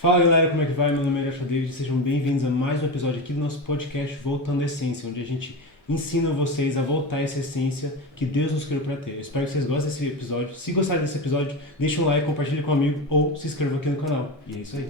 Fala galera, como é que vai? Meu nome é Joshua David, sejam bem-vindos a mais um episódio aqui do nosso podcast Voltando à Essência, onde a gente ensina vocês a voltar a essa essência que Deus nos criou para ter. Eu espero que vocês gostem desse episódio. Se gostarem desse episódio, deixa um like, compartilhe com um amigo ou se inscreva aqui no canal. E é isso aí.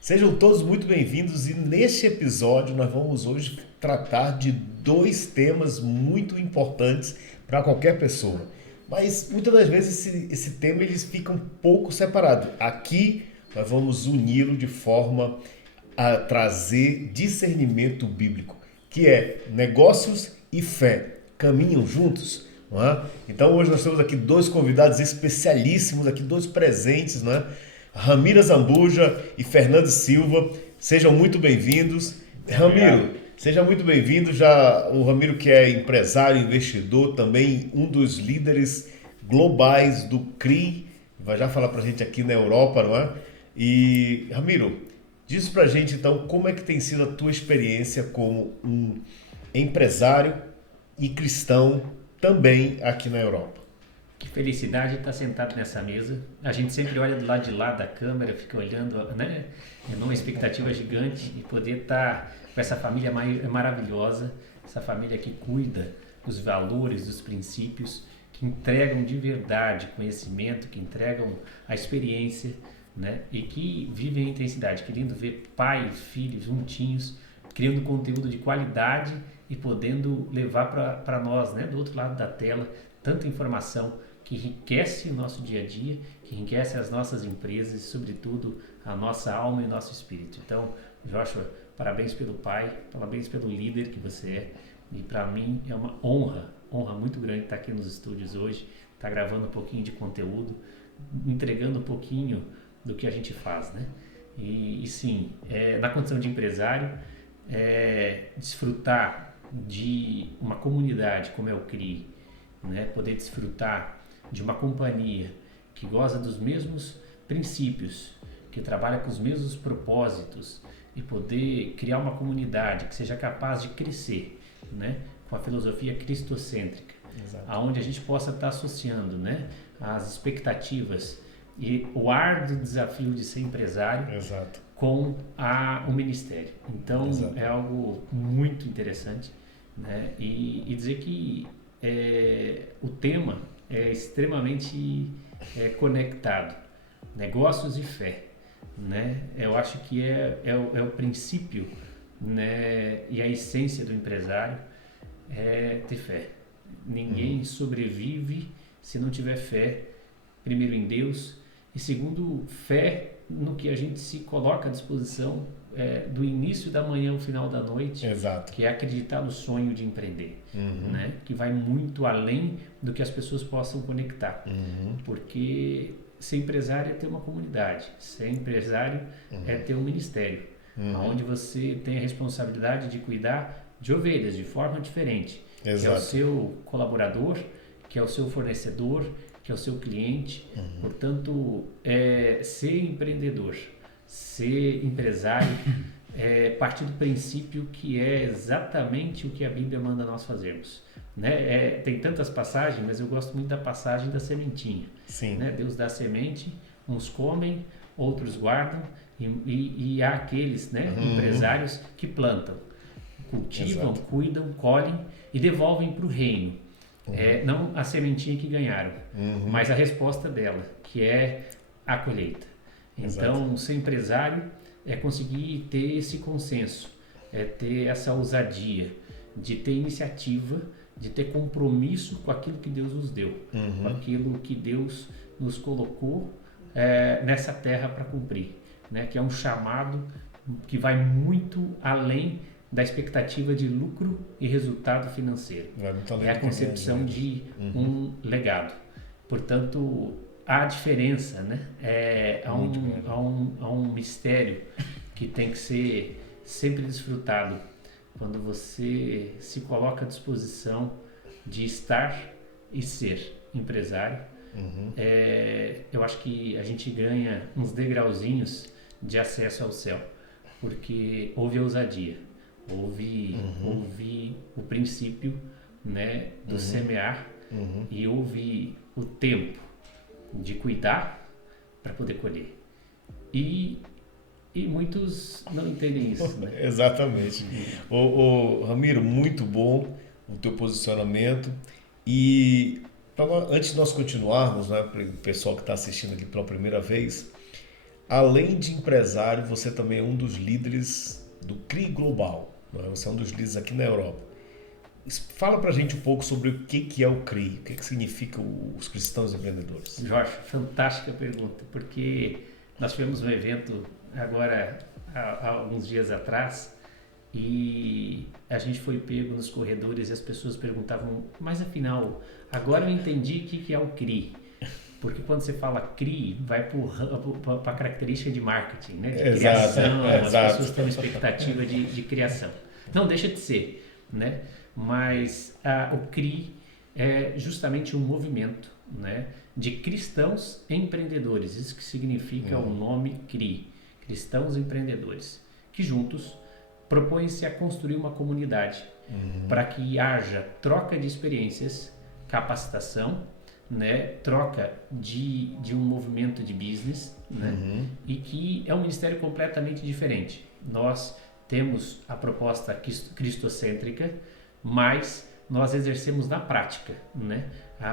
Sejam todos muito bem-vindos e neste episódio nós vamos hoje tratar de dois temas muito importantes para qualquer pessoa. Mas muitas das vezes esse tema eles ficam um pouco separados. Aqui nós vamos uni-lo de forma a trazer discernimento bíblico, que é negócios e fé caminham juntos, não é? Então hoje nós temos aqui dois convidados especialíssimos, aqui dois presentes, não é? Ramiro Zambuja e Fernando Silva, sejam muito bem-vindos. Ramiro, seja muito bem-vindo. Já o Ramiro, que é empresário, investidor, também um dos líderes globais do CRI, vai já falar para a gente aqui na Europa, não é? E Ramiro, diz para a gente então como é que tem sido a tua experiência como um empresário e cristão também aqui na Europa. Que felicidade estar sentado nessa mesa. A gente sempre olha do lado de lá da câmera, fica olhando, né? É uma expectativa gigante e poder estar com essa família maravilhosa, essa família que cuida dos valores, dos princípios, que entregam de verdade conhecimento, que entregam a experiência, né? E que vivem a intensidade. Que lindo ver pai e filho juntinhos, criando conteúdo de qualidade e podendo levar para nós, né? Do outro lado da tela, tanta informação que enriquece o nosso dia a dia, que enriquece as nossas empresas e, sobretudo, a nossa alma e o nosso espírito. Então, Joshua, parabéns pelo pai, parabéns pelo líder que você é. E para mim é uma honra muito grande estar aqui nos estúdios hoje, estar gravando um pouquinho de conteúdo, entregando um pouquinho do que a gente faz, né? E sim, na condição de empresário, desfrutar de uma comunidade como é o CRI, né? Poder desfrutar de uma companhia que goza dos mesmos princípios, que trabalha com os mesmos propósitos e poder criar uma comunidade que seja capaz de crescer, né? Com a filosofia cristocêntrica, aonde a gente possa estar associando, né? As expectativas e o árduo desafio de ser empresário. Exato. Com o ministério. Então, é algo muito interessante, né? E dizer que o tema é extremamente conectado, negócios e fé, né? Eu acho que é o princípio, né? E a essência do empresário é ter fé. Ninguém sobrevive se não tiver fé, primeiro em Deus e segundo, fé no que a gente se coloca à disposição do início da manhã ao final da noite. Exato. Que é acreditar no sonho de empreender, né? Que vai muito além do que as pessoas possam conectar, porque ser empresário é ter uma comunidade, ser empresário é ter um ministério, onde você tem a responsabilidade de cuidar de ovelhas de forma diferente. Exato. Que é o seu colaborador, que é o seu fornecedor, que é o seu cliente. Portanto, ser empreendedor, ser empresário, partir do princípio que é exatamente o que a Bíblia manda nós fazermos. Né? Tem tantas passagens, mas eu gosto muito da passagem da sementinha. Sim. Né? Deus dá semente, uns comem, outros guardam, e há aqueles, né, empresários que plantam, cultivam, Exato. Cuidam, colhem e devolvem para o reino. Não a sementinha que ganharam, mas a resposta dela, que é a colheita. Então, Exato. ser empresário é conseguir ter esse consenso, ter essa ousadia, de ter iniciativa, de ter compromisso com aquilo que Deus nos deu, com aquilo que Deus nos colocou nessa terra para cumprir, né? Que é um chamado que vai muito além da expectativa de lucro e resultado financeiro. É a concepção de um legado. Portanto, há diferença, né? Há um mistério que tem que ser sempre desfrutado quando você se coloca à disposição de estar e ser empresário, eu acho que a gente ganha uns degrauzinhos de acesso ao céu, porque houve a ousadia, houve o princípio, né, do semear, e houve o tempo de cuidar para poder colher. E muitos não entendem isso, né? Exatamente. Ramiro, muito bom o teu posicionamento. E antes de nós continuarmos, né, para o pessoal que está assistindo aqui pela primeira vez, além de empresário, você também é um dos líderes do CRI Global, né? Você é um dos líderes aqui na Europa. Fala para a gente um pouco sobre o que é o CRI, o que significa os cristãos empreendedores. Jorge, fantástica pergunta, porque nós tivemos um evento agora há alguns dias atrás e a gente foi pego nos corredores e as pessoas perguntavam, mas afinal, agora eu entendi o que é o CRI. Porque quando você fala CRI, vai para a característica de marketing, né? De criação, as pessoas têm uma expectativa de criação. Não deixa de ser, né? Mas o CRI é justamente um movimento, né, de cristãos empreendedores. Isso que significa o nome CRI, Cristãos Empreendedores, que juntos propõem-se a construir uma comunidade para que haja troca de experiências, capacitação, né, troca de um movimento de business, né, e que é um ministério completamente diferente. Nós temos a proposta cristocêntrica, mas nós exercemos na prática, né,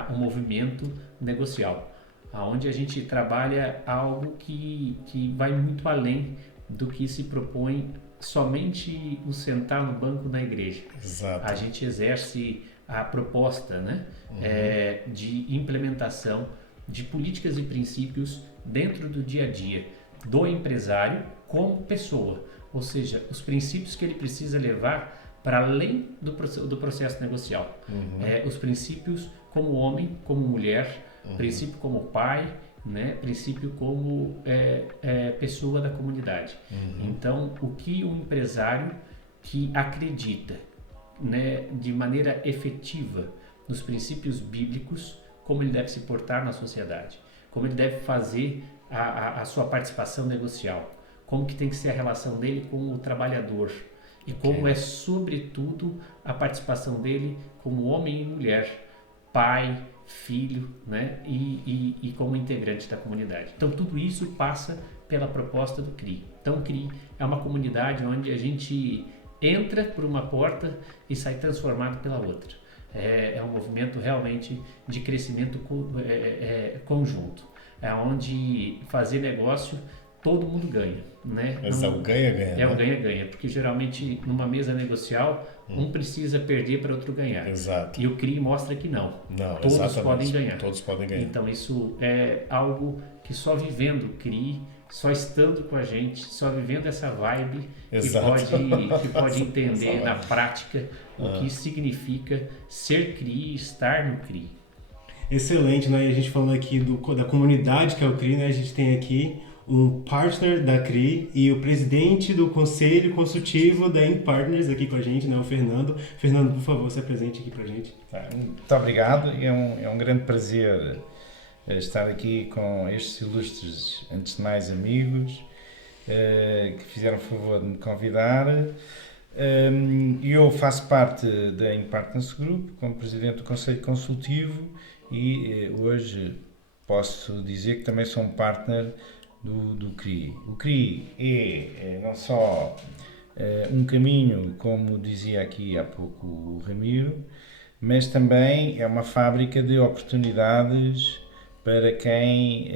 um movimento negocial, onde a gente trabalha algo que vai muito além do que se propõe somente o sentar no banco da igreja. Exato. A gente exerce a proposta, né, de implementação de políticas e princípios dentro do dia a dia do empresário como pessoa, ou seja, os princípios que ele precisa levar para além do processo negocial. Os princípios como homem, como mulher, princípio como pai, né? Princípio como pessoa da comunidade. Então, o que um empresário que acredita, né, de maneira efetiva nos princípios bíblicos, como ele deve se portar na sociedade, como ele deve fazer a sua participação negocial, como que tem que ser a relação dele com o trabalhador, e como é, sobretudo, a participação dele como homem e mulher, pai, filho, né? e como integrante da comunidade. Então, tudo isso passa pela proposta do CRI. Então, o CRI é uma comunidade onde a gente entra por uma porta e sai transformado pela outra. É um movimento realmente de crescimento conjunto, onde fazer negócio todo mundo ganha, né? Mas é o ganha-ganha. É o ganha-ganha, porque geralmente numa mesa negocial um precisa perder para outro ganhar. Exato. E o CRI mostra que não. Não, todos exatamente. podem ganhar. Todos podem ganhar. Então isso é algo que só vivendo o CRI, só estando com a gente, só vivendo essa vibe que pode entender na prática o que significa ser CRI e estar no CRI. Excelente, né? E a gente falando aqui da comunidade que é o CRI, né? A gente tem aqui um partner da CRI e o presidente do Conselho Consultivo da InPartners aqui com a gente, né? O Fernando. Fernando, por favor, se apresente aqui pra gente. Muito obrigado. É um grande prazer estar aqui com estes ilustres, antes de mais, amigos que fizeram o favor de me convidar. Eu faço parte da InPartners Group como presidente do Conselho Consultivo e hoje posso dizer que também sou um partner do CRI. O CRI é não só um caminho, como dizia aqui há pouco o Ramiro, mas também é uma fábrica de oportunidades para quem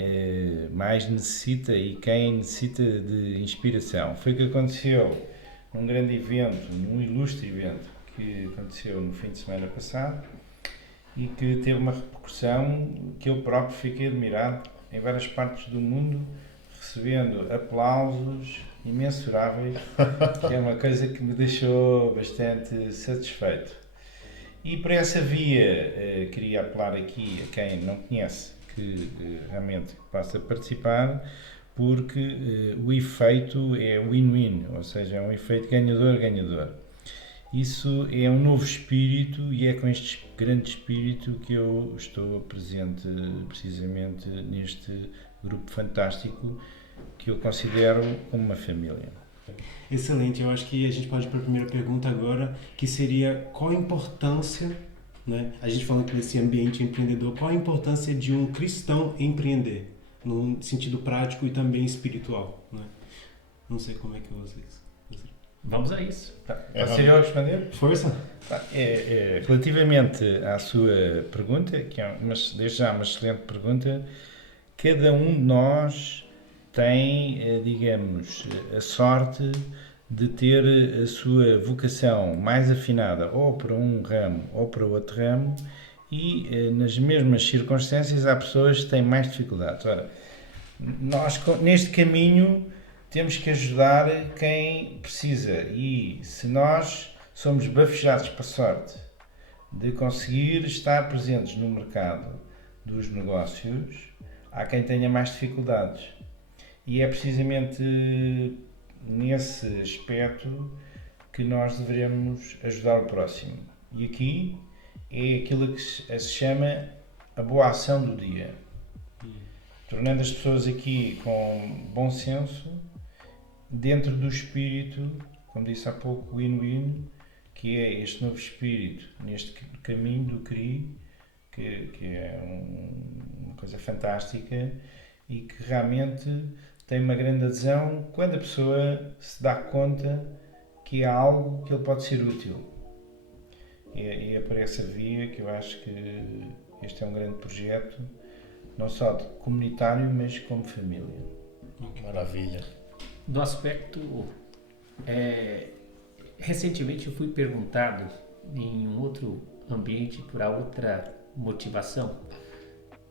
mais necessita e quem necessita de inspiração. Foi o que aconteceu num grande evento, num ilustre evento que aconteceu no fim de semana passado e que teve uma repercussão que eu próprio fiquei admirado em várias partes do mundo, recebendo aplausos imensuráveis, que é uma coisa que me deixou bastante satisfeito. E por essa via queria apelar aqui a quem não conhece que realmente possa participar, porque o efeito é win-win, ou seja, é um efeito ganhador-ganhador. Isso é um novo espírito e é com este grande espírito que eu estou presente precisamente neste grupo fantástico que eu considero como uma família. Excelente, eu acho que a gente pode ir para a primeira pergunta agora, que seria qual a importância, né? A gente falando aqui nesse ambiente empreendedor, qual a importância de um cristão empreender, no sentido prático e também espiritual, né? Não sei como é que vocês... Vamos a isso. Posso eu responder? Força! Relativamente à sua pergunta, que é desde já uma excelente pergunta, cada um de nós tem, digamos, a sorte de ter a sua vocação mais afinada ou para um ramo ou para outro ramo e nas mesmas circunstâncias há pessoas que têm mais dificuldades. Ora, nós neste caminho temos que ajudar quem precisa e se nós somos bafejados para a sorte de conseguir estar presentes no mercado dos negócios, há quem tenha mais dificuldades. E é precisamente nesse aspecto que nós devemos ajudar o próximo. E aqui é aquilo que se chama a boa ação do dia. Tornando as pessoas aqui com bom senso, dentro do espírito, como disse há pouco, win-win, que é este novo espírito, neste caminho do CRI, que é uma coisa fantástica e que realmente tem uma grande adesão quando a pessoa se dá conta que há algo que ele pode ser útil. E é por essa via que eu acho que este é um grande projeto, não só de comunitário, mas como família. Maravilha. Do aspecto... recentemente eu fui perguntado em um outro ambiente, por outra motivação,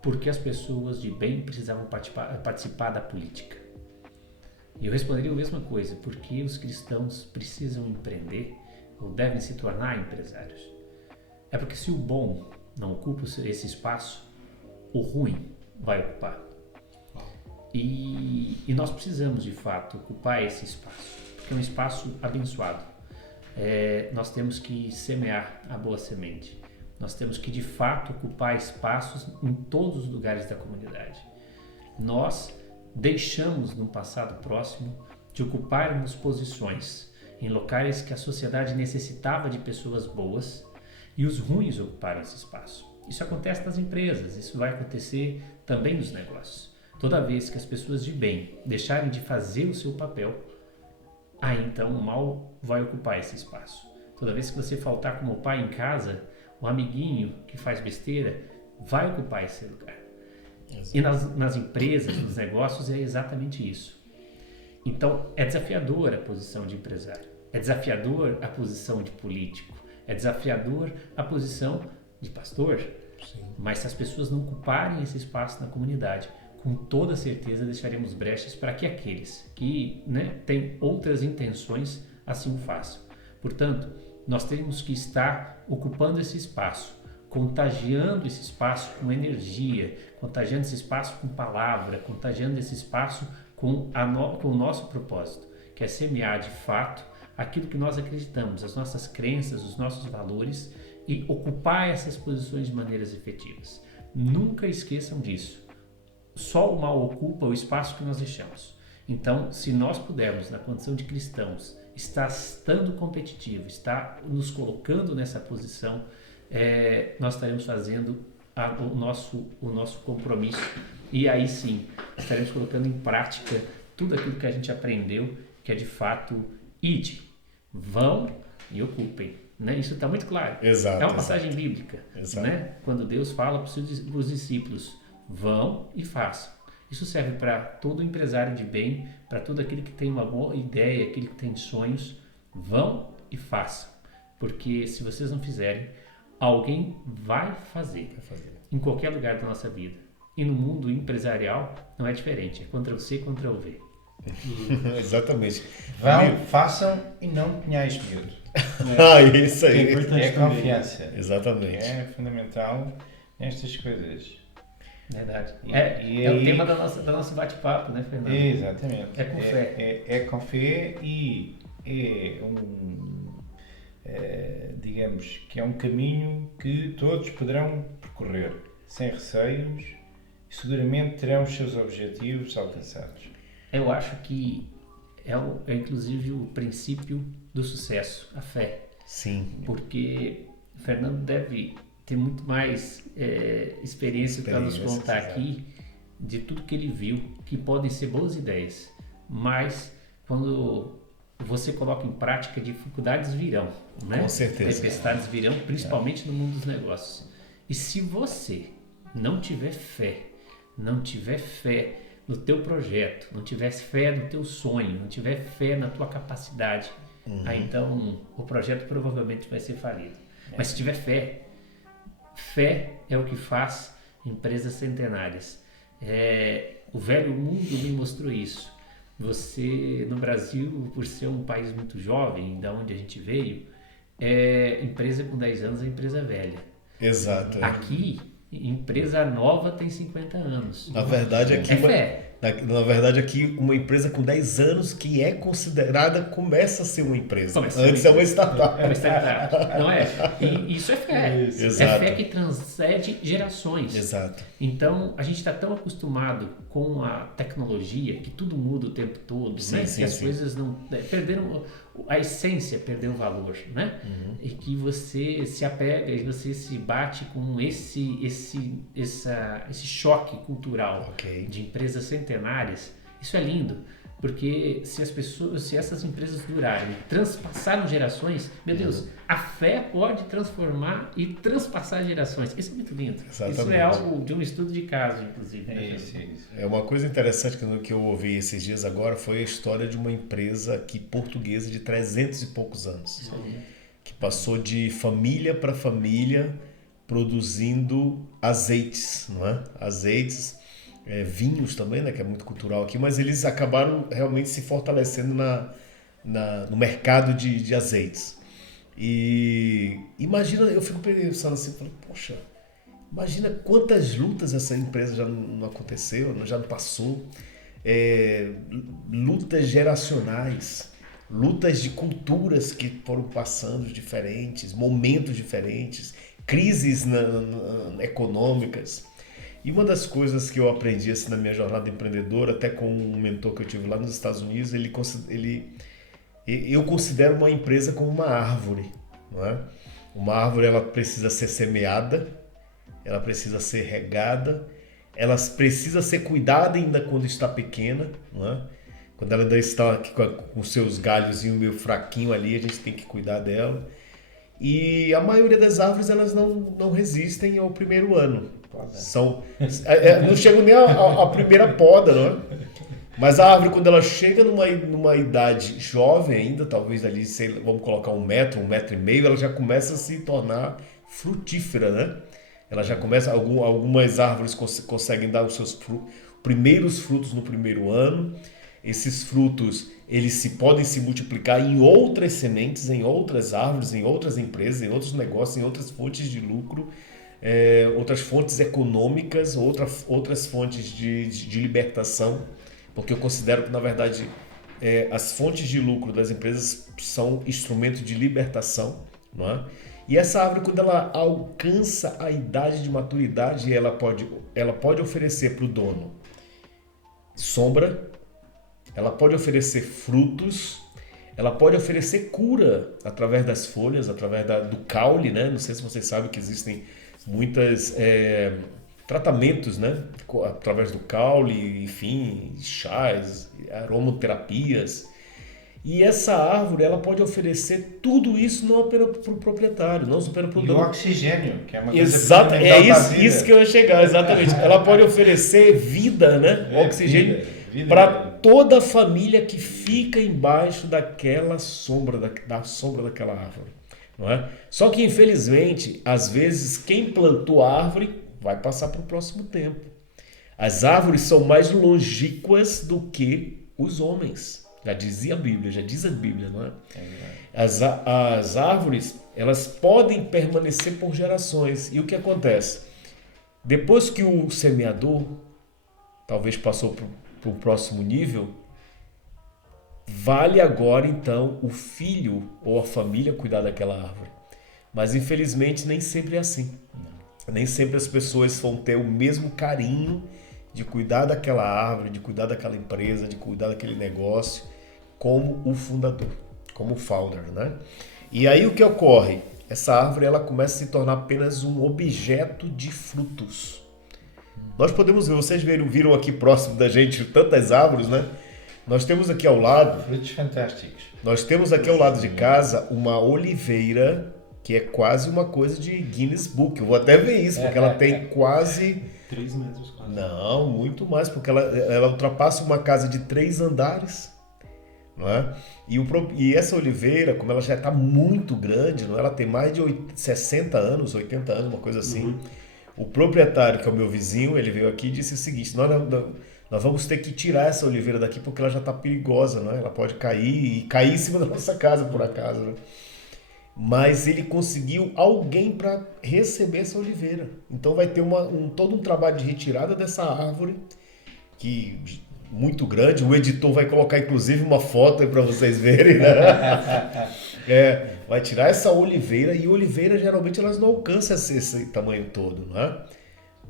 por que as pessoas de bem precisavam participar da política. E eu responderia a mesma coisa, porque os cristãos precisam empreender ou devem se tornar empresários. É porque se o bom não ocupa esse espaço, o ruim vai ocupar. E nós precisamos, de fato, ocupar esse espaço, porque é um espaço abençoado. Nós temos que semear a boa semente. Nós temos que, de fato, ocupar espaços em todos os lugares da comunidade. Nós deixamos, no passado próximo, de ocuparmos posições em locais que a sociedade necessitava de pessoas boas e os ruins ocuparam esse espaço. Isso acontece nas empresas, isso vai acontecer também nos negócios. Toda vez que as pessoas de bem deixarem de fazer o seu papel, aí então o mal vai ocupar esse espaço. Toda vez que você faltar como pai em casa, o amiguinho que faz besteira vai ocupar esse lugar. Exato. E nas empresas, nos negócios, é exatamente isso. Então, é desafiador a posição de empresário, é desafiador a posição de político, é desafiador a posição de pastor. Sim. Mas se as pessoas não ocuparem esse espaço na comunidade, com toda certeza deixaremos brechas para que aqueles que têm outras intenções assim o façam. Portanto, nós temos que estar ocupando esse espaço, contagiando esse espaço com energia, contagiando esse espaço com palavra, contagiando esse espaço com o nosso propósito, que é semear de fato aquilo que nós acreditamos, as nossas crenças, os nossos valores e ocupar essas posições de maneiras efetivas. Nunca esqueçam disso. Só o mal ocupa o espaço que nós deixamos. Então, se nós pudermos, na condição de cristãos, estar estando competitivo, estar nos colocando nessa posição, nós estaremos fazendo o nosso compromisso e aí sim, estaremos colocando em prática tudo aquilo que a gente aprendeu, que é de fato, ide, vão e ocupem. Isso está muito claro. Exato, é uma passagem bíblica, exato. Quando Deus fala para os discípulos, vão e façam. Isso serve para todo empresário de bem, para todo aquele que tem uma boa ideia, aquele que tem sonhos, vão e façam. Porque se vocês não fizerem, alguém vai fazer. Em qualquer lugar da nossa vida. E no mundo empresarial não é diferente, é Ctrl-C, Ctrl-V. Exatamente. Vão, façam e não tenhais medo. Isso aí. É confiança. Exatamente. É fundamental nestas coisas. Verdade. É o tema do nosso bate-papo, né, Fernando? Exatamente. É com fé. É com fé e digamos que é um caminho que todos poderão percorrer sem receios e seguramente terão os seus objetivos alcançados. Eu acho que é inclusive o princípio do sucesso, a fé. Sim. Porque o Fernando deve ter muito mais experiência para nos contar aqui de tudo que ele viu, que podem ser boas ideias, mas quando você coloca em prática, dificuldades virão, né? Com certeza. Tempestades virão, principalmente no mundo dos negócios. E se você não tiver fé no teu projeto, não tiver fé no teu sonho, não tiver fé na tua capacidade, aí então o projeto provavelmente vai ser falido. Mas se tiver fé é o que faz empresas centenárias. O velho mundo me mostrou isso. Você, no Brasil, por ser um país muito jovem, da onde a gente veio, empresa com 10 anos é empresa velha. Exato. Aqui, empresa nova tem 50 anos. Na verdade, aqui, na verdade, aqui uma empresa com 10 anos que é considerada começa a ser uma empresa. Antes é uma startup. É uma startup, não é? E isso é fé. Exato. É fé que transcende gerações. Exato. Então, a gente está tão acostumado com a tecnologia que tudo muda o tempo todo, Sim, né? sim, que as sim. coisas não perderam a essência, perdeu o valor, né? E que você se apega e você se bate com esse choque cultural de empresas centenárias. Isso é lindo, porque se essas empresas durarem, transpassaram gerações, meu Deus, a fé pode transformar e transpassar gerações. Isso é muito lindo. Exatamente. Isso é algo de um estudo de caso, inclusive. É isso. Uma coisa interessante que eu ouvi esses dias agora foi a história de uma empresa aqui portuguesa de 300 e poucos anos, que passou de família para família produzindo azeites, não é? Azeites, vinhos também, né, que é muito cultural aqui, mas eles acabaram realmente se fortalecendo no mercado de azeites. E imagina, eu fico pensando assim, poxa, imagina quantas lutas essa empresa já não aconteceu, já não passou. Lutas geracionais, lutas de culturas que foram passando diferentes, momentos diferentes, crises econômicas. E uma das coisas que eu aprendi assim, na minha jornada empreendedora, até com um mentor que eu tive lá nos Estados Unidos, eu considero uma empresa como uma árvore, não é? Uma árvore, ela precisa ser semeada, ela precisa ser regada, ela precisa ser cuidada ainda quando está pequena, não é? Quando ela ainda está aqui com seus galhos meio fraquinho ali, a gente tem que cuidar dela. E a maioria das árvores, elas não resistem ao primeiro ano. Não chegam nem à primeira poda, não é? Mas a árvore, quando ela chega numa idade jovem ainda, talvez ali, vamos colocar 1 metro, 1,5 metro, ela já começa a se tornar frutífera, né? Ela já começa, algumas árvores conseguem dar os seus primeiros frutos no primeiro ano. Esses frutos, eles podem se multiplicar em outras sementes, em outras árvores, em outras empresas, em outros negócios, em outras fontes de lucro, outras fontes econômicas, outras fontes de libertação, porque eu considero que, na verdade, as fontes de lucro das empresas são instrumentos de libertação, não é? E essa árvore, quando ela alcança a idade de maturidade, ela pode oferecer para o dono sombra, ela pode oferecer frutos, ela pode oferecer cura através das folhas, através do caule, né? Não sei se vocês sabem que existem muitos tratamentos, né? Através do caule, enfim, chás, aromaterapias. E essa árvore, ela pode oferecer tudo isso não apenas para o proprietário, não apenas para o dono. E o oxigênio, que é uma coisa Exato, isso que eu ia chegar, exatamente. Ela pode oferecer vida, né? Oxigênio para toda a família que fica embaixo daquela sombra, da sombra daquela árvore. Não é? Só que, infelizmente, às vezes, quem plantou a árvore vai passar para o próximo tempo. As árvores são mais longínquas do que os homens. Já dizia a Bíblia, já diz a Bíblia, não é? As árvores, elas podem permanecer por gerações. E o que acontece? Depois que o semeador talvez passou para o próximo nível, vale agora então o filho ou a família cuidar daquela árvore. Mas infelizmente nem sempre é assim. Nem sempre as pessoas vão ter o mesmo carinho de cuidar daquela árvore, de cuidar daquela empresa, de cuidar daquele negócio, como o fundador, como o founder, né? E aí o que ocorre? Essa árvore ela começa a se tornar apenas um objeto de frutos. Nós podemos ver, vocês viram aqui próximo da gente tantas árvores, né? Nós temos aqui ao lado... Frutos fantásticos. Nós temos aqui ao lado de casa uma oliveira que é quase uma coisa de Guinness Book. Eu vou até ver isso, porque ela tem quase... 3 metros quase. Não, muito mais, porque ela ultrapassa uma casa de 3 andares. Não é? E essa oliveira, como ela já está muito grande, não é? Ela tem mais de 60 anos, 80 anos, uma coisa assim. O proprietário, que é o meu vizinho, ele veio aqui e disse o seguinte: nós vamos ter que tirar essa oliveira daqui porque ela já está perigosa, não é? Ela pode cair em cima da nossa casa, por acaso. Né? Mas ele conseguiu alguém para receber essa oliveira. Então vai ter todo um trabalho de retirada dessa árvore, que muito grande. O editor vai colocar inclusive uma foto aí para vocês verem. Né? Vai tirar essa oliveira, e oliveira geralmente elas não alcançam esse tamanho todo, né?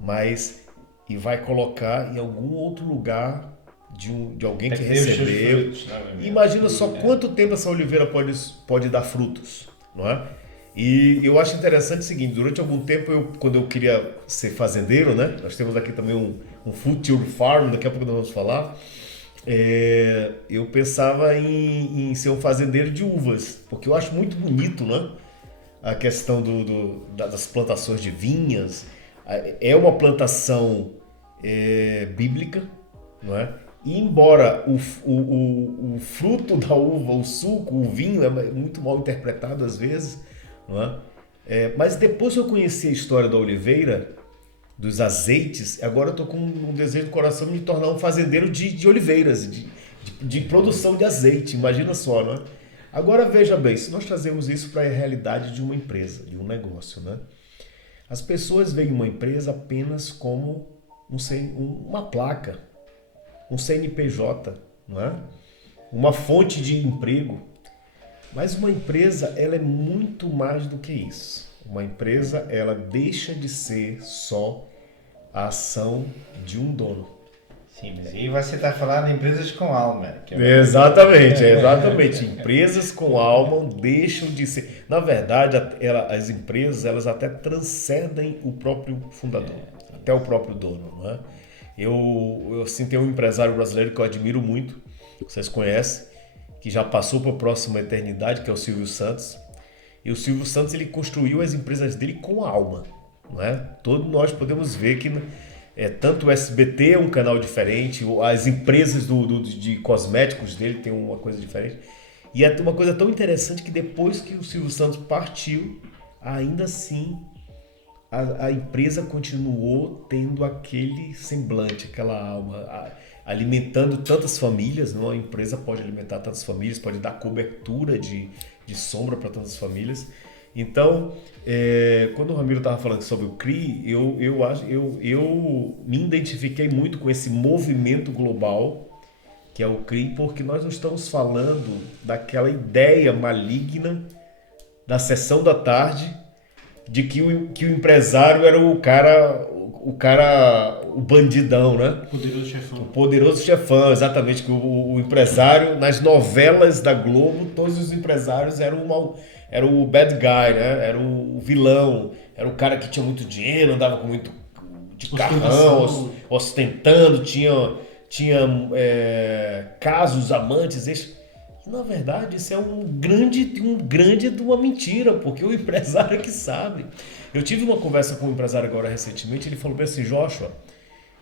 Mas e vai colocar em algum outro lugar de alguém que recebeu. Imagina só quanto tempo essa oliveira pode dar frutos, não é? E eu acho interessante o seguinte: durante algum tempo, quando eu queria ser fazendeiro, né? Nós temos aqui também um future farm, daqui a pouco nós vamos falar. Eu pensava em ser um fazendeiro de uvas, porque eu acho muito bonito, né? A questão das plantações de vinhas. É uma plantação bíblica, não é? E embora o fruto da uva, o suco, o vinho é muito mal interpretado às vezes, não é? Mas depois que eu conheci a história da oliveira, dos azeites, agora eu estou com um desejo no coração de me tornar um fazendeiro de oliveiras, de produção de azeite, imagina só, né? Agora veja bem, se nós trazemos isso para a realidade de uma empresa, de um negócio, né? As pessoas veem uma empresa apenas como uma placa, um CNPJ, não é? Uma fonte de emprego. Mas uma empresa, ela é muito mais do que isso. Uma empresa, ela deixa de ser só a ação de um dono. Sim, mas aí você está a falar de empresas com alma. Exatamente. Empresas com alma deixam de ser... Na verdade, as empresas, elas até transcendem o próprio fundador, até o próprio dono, não é? Eu assim, tenho um empresário brasileiro que eu admiro muito, vocês conhecem, que já passou para a próxima eternidade, que é o Silvio Santos. E o Silvio Santos, ele construiu as empresas dele com alma, não é? Todos nós podemos ver que tanto o SBT é um canal diferente, as empresas de cosméticos dele tem uma coisa diferente. E é uma coisa tão interessante que depois que o Silvio Santos partiu, ainda assim a empresa continuou tendo aquele semblante, aquela alma, alimentando tantas famílias. Não? A empresa pode alimentar tantas famílias, pode dar cobertura de sombra para tantas famílias. Então, quando o Ramiro estava falando sobre o CRI, eu me identifiquei muito com esse movimento global que é o CRI, porque nós não estamos falando daquela ideia maligna da sessão da tarde de que o empresário era o bandidão, né? O poderoso chefão, exatamente. Que o empresário, nas novelas da Globo, todos os empresários eram o bad guy, né? Era o vilão, era o cara que tinha muito dinheiro, andava com muito de carrão, ostentando, tinha casos, amantes. Na verdade, isso é um grande de uma mentira, porque o empresário é que sabe. Eu tive uma conversa com um empresário agora recentemente, ele falou bem assim: Joshua,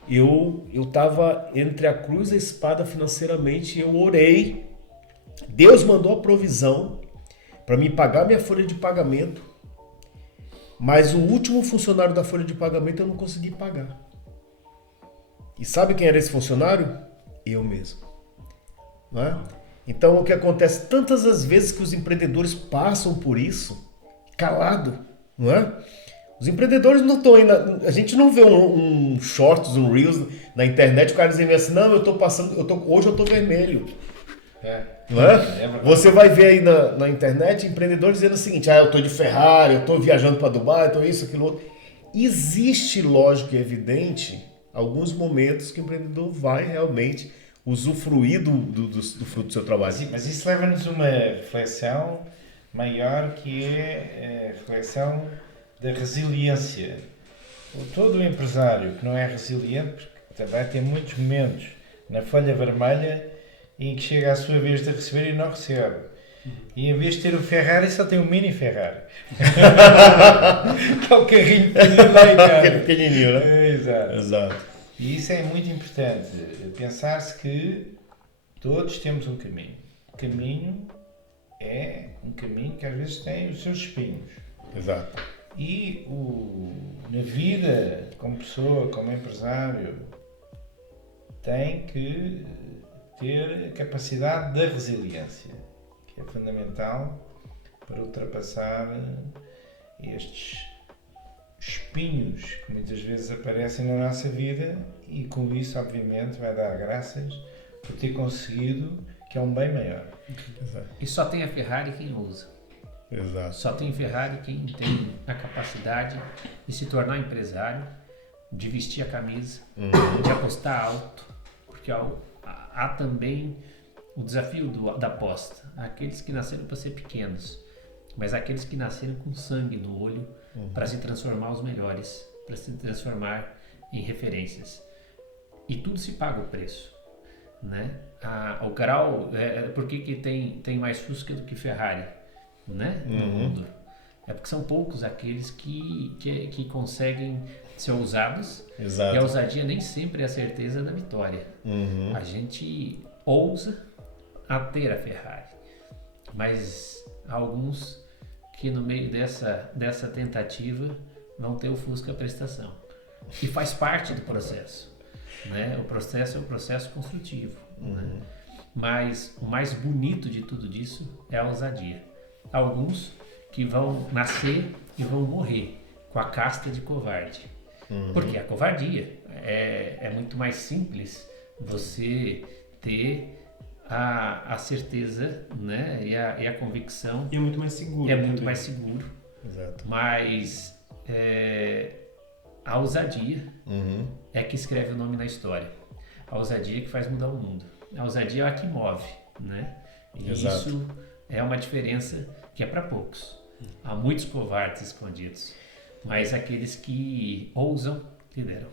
eu estava entre a cruz e a espada financeiramente, eu orei, Deus mandou a provisão para me pagar minha folha de pagamento, mas o último funcionário da folha de pagamento eu não consegui pagar. E sabe quem era esse funcionário? Eu mesmo. Não é? Então, o que acontece tantas as vezes que os empreendedores passam por isso, calado, não é? Os empreendedores não estão aí, a gente não vê um shorts, um reels na internet, o cara dizendo assim: não, hoje eu estou vermelho. Não é? verdade. Você vai ver aí na internet empreendedores dizendo o seguinte: eu tô de Ferrari, eu tô viajando para Dubai, eu tô isso, aquilo outro. Existe, lógico e evidente, alguns momentos que o empreendedor vai realmente usufruir do fruto do seu trabalho. Mas isso leva-nos a uma reflexão maior, que é a reflexão da resiliência. Todo empresário que não é resiliente, porque vai ter muitos momentos na folha vermelha em que chega a sua vez de receber e não recebe. E em vez de ter um Ferrari, só tem um mini Ferrari. Que é o carrinho pequenino lá em casa. Aquele pequenininho, né? Exato. E isso é muito importante. Pensar-se que todos temos um caminho. O caminho é um caminho que às vezes tem os seus espinhos. Exato. E na vida, como pessoa, como empresário, tem que ter a capacidade da resiliência, que é fundamental para ultrapassar estes espinhos que muitas vezes aparecem na nossa vida, e com isso, obviamente, vai dar graças por ter conseguido, que é um bem maior. Exato. E só tem a Ferrari quem usa. Exato. Só tem Ferrari quem tem a capacidade de se tornar empresário, de vestir a camisa, de apostar alto, porque há também o desafio da aposta. Aqueles que nasceram para ser pequenos, mas aqueles que nasceram com sangue no olho para se transformar os melhores, para se transformar em referências. E tudo se paga o preço, né? O grau, por que tem mais Fusca do que Ferrari, né? No mundo. É porque são poucos aqueles que conseguem ser ousados. Exato. E a ousadia nem sempre é a certeza da vitória. A gente ousa a ter a Ferrari, mas há alguns que no meio dessa tentativa vão ter o Fusca prestação. E faz parte do processo, né? O processo é um processo construtivo, né? Mas o mais bonito de tudo isso é a ousadia. Alguns que vão nascer e vão morrer com a casta de covarde. Porque a covardia é muito mais simples você ter a certeza, né? e a convicção. E é muito mais seguro. E é muito também. mais seguro. Exato. Mas a ousadia é que escreve o nome na história. A ousadia é que faz mudar o mundo. A ousadia é a que move, né? E Exato. isso é uma diferença que é para poucos. Há muitos covardes escondidos, mas aqueles que ousam lideram.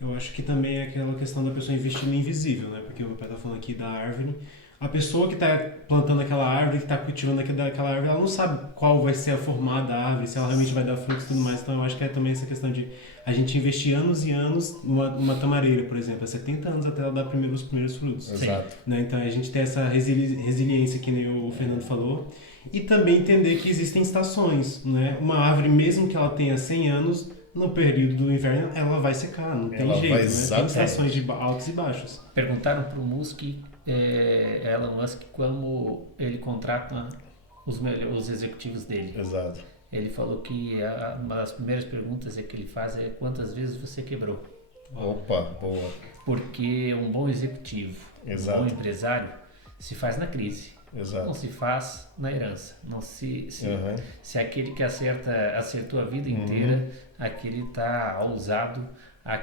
Eu acho que também é aquela questão da pessoa investir no invisível, né? Porque o meu pai tá falando aqui da árvore. A pessoa que está plantando aquela árvore, que está cultivando aquela árvore, ela não sabe qual vai ser a formada da árvore, se ela realmente vai dar frutos e tudo mais. Então eu acho que é também essa questão de a gente investir anos e anos numa tamareira, por exemplo, 70 anos até ela dar os primeiros frutos. Exato. Né? Então a gente tem essa resiliência que nem o Fernando falou. E também entender que existem estações, né? Uma árvore, mesmo que ela tenha 100 anos, no período do inverno ela vai secar, não tem Ela jeito, vai né? Tem exatamente. estações de altos e baixos. Perguntaram para o Elon Musk, como ele contrata os executivos dele. Exato. Ele falou que uma das primeiras perguntas que ele faz é: quantas vezes você quebrou? Opa, boa. Porque um bom executivo, Exato. um bom empresário se faz na crise. Exato. Não se faz na herança. Não se aquele que acertou a vida inteira, aquele está ousado a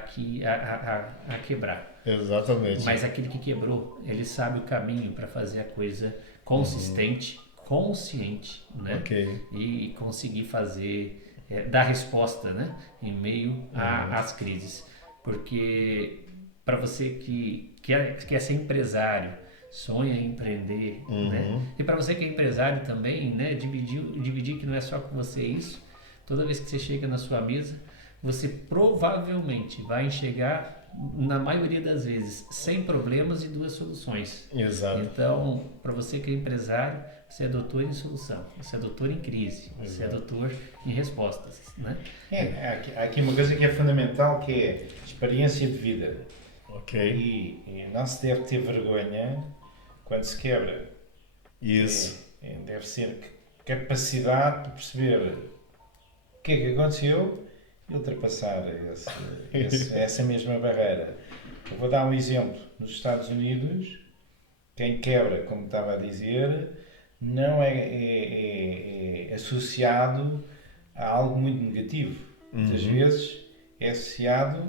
quebrar. Exatamente. Mas aquele que quebrou, ele sabe o caminho para fazer a coisa consistente, consciente, né? Ok. E conseguir fazer, dar resposta, né? Em meio às crises. Porque para você que quer ser empresário, sonha em empreender, né? E para você que é empresário também, né? Dividir que não é só com você isso. Toda vez que você chega na sua mesa, você provavelmente vai enxergar, na maioria das vezes, 100 problemas e 2 soluções. Exato. Então, para você que é empresário, você é doutor em solução, você é doutor em crise, você é doutor em respostas, né? Há aqui uma coisa que é fundamental, que é experiência de vida. Ok. E não se deve ter vergonha quando se quebra. Isso. Deve ser capacidade de perceber o que é que aconteceu e ultrapassar essa mesma barreira. Eu vou dar um exemplo. Nos Estados Unidos, quem quebra, como estava a dizer, não é associado a algo muito negativo. Muitas vezes é associado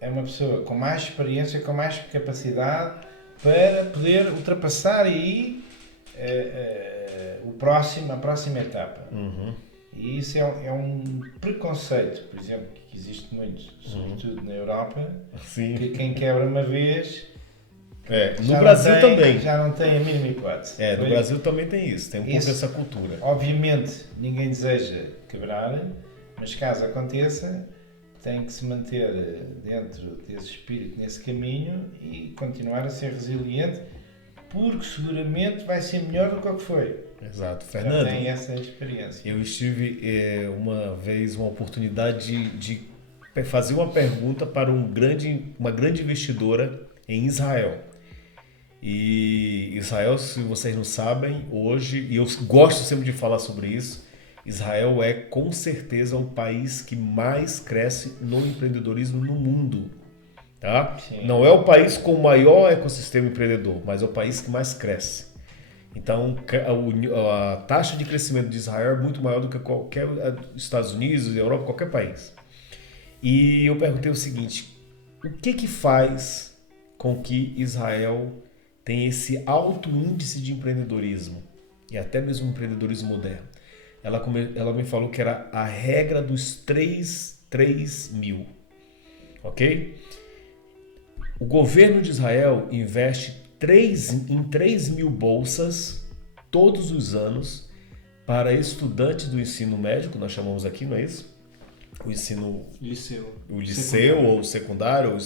a uma pessoa com mais experiência, com mais capacidade para poder ultrapassar aí a próxima etapa. E isso é um preconceito, por exemplo, que existe muito, sobretudo na Europa, Sim. que quem quebra uma vez no Brasil também. já não tem a mínima hipótese. No Brasil também tem isso, tem um pouco essa cultura. Obviamente, ninguém deseja quebrar, mas caso aconteça, tem que se manter dentro desse espírito, nesse caminho e continuar a ser resiliente, porque seguramente vai ser melhor do que o que foi. Exato. Já Fernando, tem essa experiência. eu estive uma vez uma oportunidade de fazer uma pergunta para uma grande investidora em Israel. E Israel, se vocês não sabem, hoje, e eu gosto sempre de falar sobre isso, Israel é com certeza o país que mais cresce no empreendedorismo no mundo. Tá? Não é o país com o maior ecossistema empreendedor, mas é o país que mais cresce. Então, a taxa de crescimento de Israel é muito maior do que qualquer Estados Unidos, Europa, qualquer país. E eu perguntei o seguinte: o que faz com que Israel tenha esse alto índice de empreendedorismo e até mesmo empreendedorismo moderno? Ela me falou que era a regra dos 3 mil, ok? O governo de Israel investe em 3 mil bolsas todos os anos para estudantes do ensino médio, nós chamamos aqui, não é isso? O liceu ou secundário,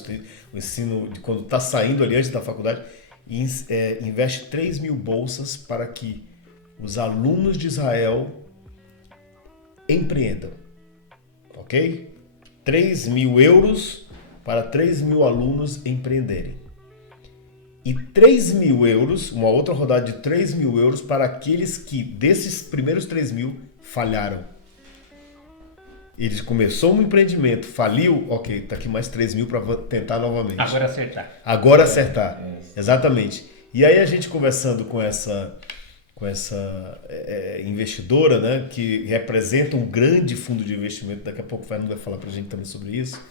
o ensino de quando está saindo ali antes da faculdade, investe 3 mil bolsas para que os alunos de Israel empreendam, ok? 3 mil euros para 3 mil alunos empreenderem. E 3 mil euros, uma outra rodada de 3 mil euros para aqueles que, desses primeiros 3 mil, falharam. Eles começou um empreendimento, faliu, ok, tá aqui mais 3 mil para tentar novamente. Agora acertar. Exatamente. E aí a gente conversando com essa investidora, né, que representa um grande fundo de investimento, daqui a pouco o Fernando vai falar para a gente também sobre isso.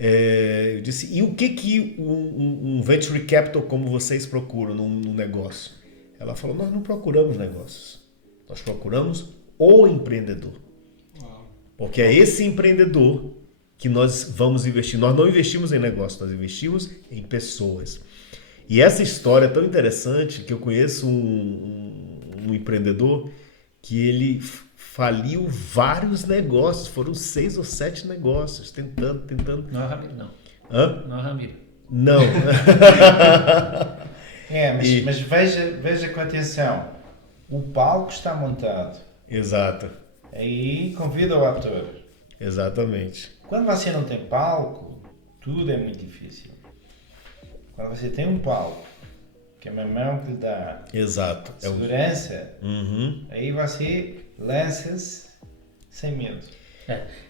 Eu disse, e o que um venture capital como vocês procuram num negócio? Ela falou, nós não procuramos negócios, nós procuramos o empreendedor. Porque é esse empreendedor que nós vamos investir. Nós não investimos em negócio, nós investimos em pessoas. E essa história é tão interessante que eu conheço um empreendedor que ele faliu vários negócios, foram 6 ou 7 negócios, tentando. Não é o Ramiro, não. Hã? Não é o Ramiro. Não. Mas veja com atenção, o palco está montado. Exato. Aí convida o ator. Exatamente. Quando você não tem palco, tudo é muito difícil. Quando você tem um palco, que é uma mão que lhe dá Exato. segurança, aí você lança-se sem medo.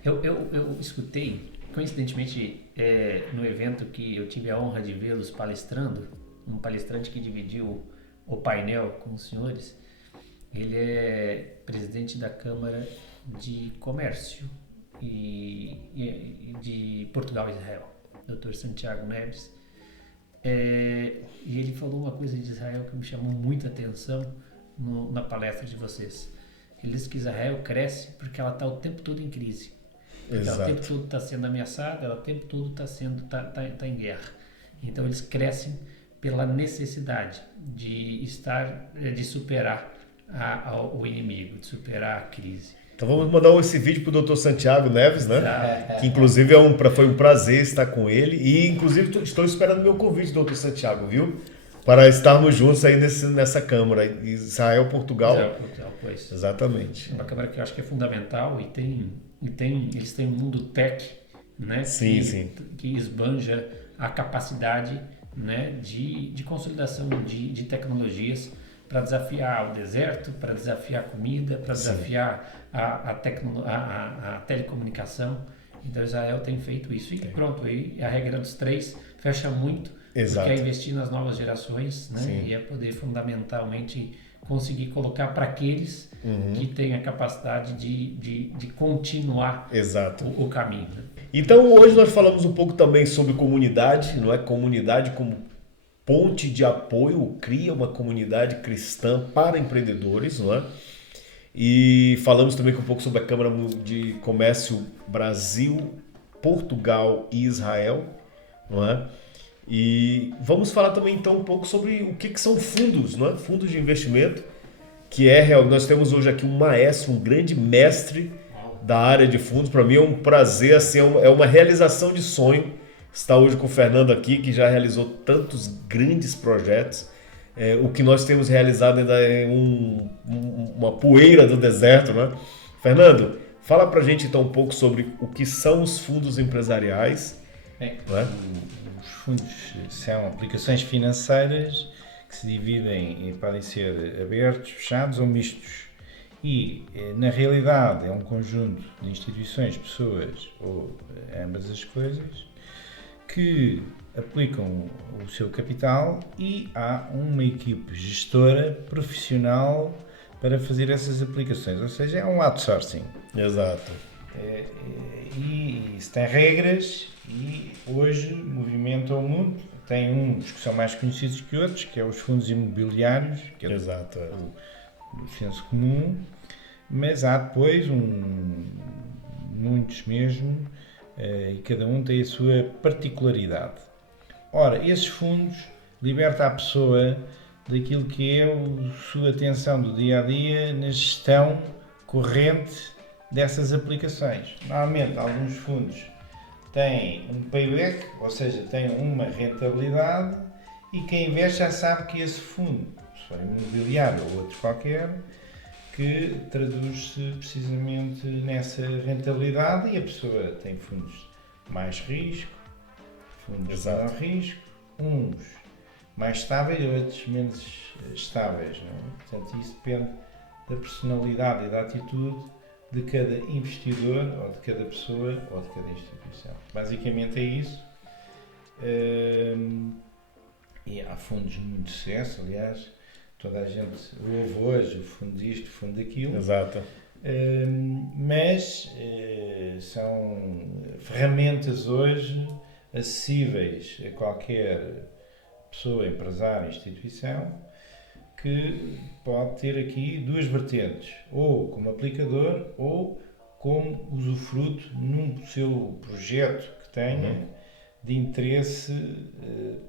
Eu escutei, coincidentemente, no evento que eu tive a honra de vê-los palestrando, um palestrante que dividiu o painel com os senhores. Ele é presidente da Câmara de Comércio de Portugal e Israel, Dr. Santiago Neves. E ele falou uma coisa de Israel que me chamou muita atenção na palestra de vocês. Ele disse que Israel cresce porque ela está o tempo todo em crise. Ela o tempo todo está sendo ameaçada, ela o tempo todo está em guerra. Então eles crescem pela necessidade de superar o inimigo, de superar a crise. Então vamos mandar esse vídeo para o Dr. Santiago Neves, né? Que inclusive foi um prazer estar com ele. E inclusive estou esperando meu convite, Dr. Santiago, viu? Para estarmos juntos aí nessa Câmara, Israel, Portugal. Pois. Exatamente. É uma Câmara que eu acho que é fundamental eles têm um mundo tech, né? Sim. Que esbanja a capacidade, né, de consolidação de tecnologias para desafiar o deserto, para desafiar a comida, para desafiar a telecomunicação. Então Israel tem feito isso. E pronto, aí a regra dos 3 fecha muito Exato. Porque é investir nas novas gerações, né? Sim. E é poder fundamentalmente conseguir colocar para aqueles que têm a capacidade de continuar Exato. o caminho. Né? Então hoje nós falamos um pouco também sobre comunidade, não é? Comunidade como ponte de apoio, cria uma comunidade cristã para empreendedores, não é? E falamos também um pouco sobre a Câmara de Comércio Brasil, Portugal e Israel, não é? E vamos falar também então um pouco sobre o que são fundos, não é? Fundos de investimento, que é real. Nós temos hoje aqui um maestro, um grande mestre da área de fundos. Para mim é um prazer, assim, é uma realização de sonho estar hoje com o Fernando aqui, que já realizou tantos grandes projetos. O que nós temos realizado ainda é uma poeira do deserto, né? Fernando, fala pra gente então um pouco sobre o que são os fundos empresariais. Os fundos são aplicações financeiras que se dividem e podem ser abertos, fechados ou mistos. E, na realidade, é um conjunto de instituições, pessoas ou ambas as coisas que aplicam o seu capital e há uma equipe gestora profissional para fazer essas aplicações, ou seja, é um outsourcing. Exato. E isso tem regras e hoje movimenta o mundo. Tem uns que são mais conhecidos que outros, que é os fundos imobiliários, que é Exato. o senso comum, mas há depois muitos mesmo, e cada um tem a sua particularidade. Ora, esses fundos libertam a pessoa daquilo que é a sua atenção do dia a dia na gestão corrente dessas aplicações. Normalmente, alguns fundos têm um payback, ou seja, têm uma rentabilidade, e quem investe já sabe que esse fundo, se for imobiliário ou outro qualquer, que traduz-se precisamente nessa rentabilidade, e a pessoa tem fundos mais risco, fundos de menor risco, uns mais estáveis, outros menos estáveis. Não é? Portanto, isso depende da personalidade e da atitude de cada investidor, ou de cada pessoa, ou de cada instituição. Basicamente é isso. E há fundos de muito sucesso, aliás, toda a gente ouve hoje o fundo disto, o fundo daquilo. Exato. Mas são ferramentas hoje acessíveis a qualquer pessoa, empresário, instituição, que pode ter aqui duas vertentes, ou como aplicador ou como usufruto num seu projeto que tenha de interesse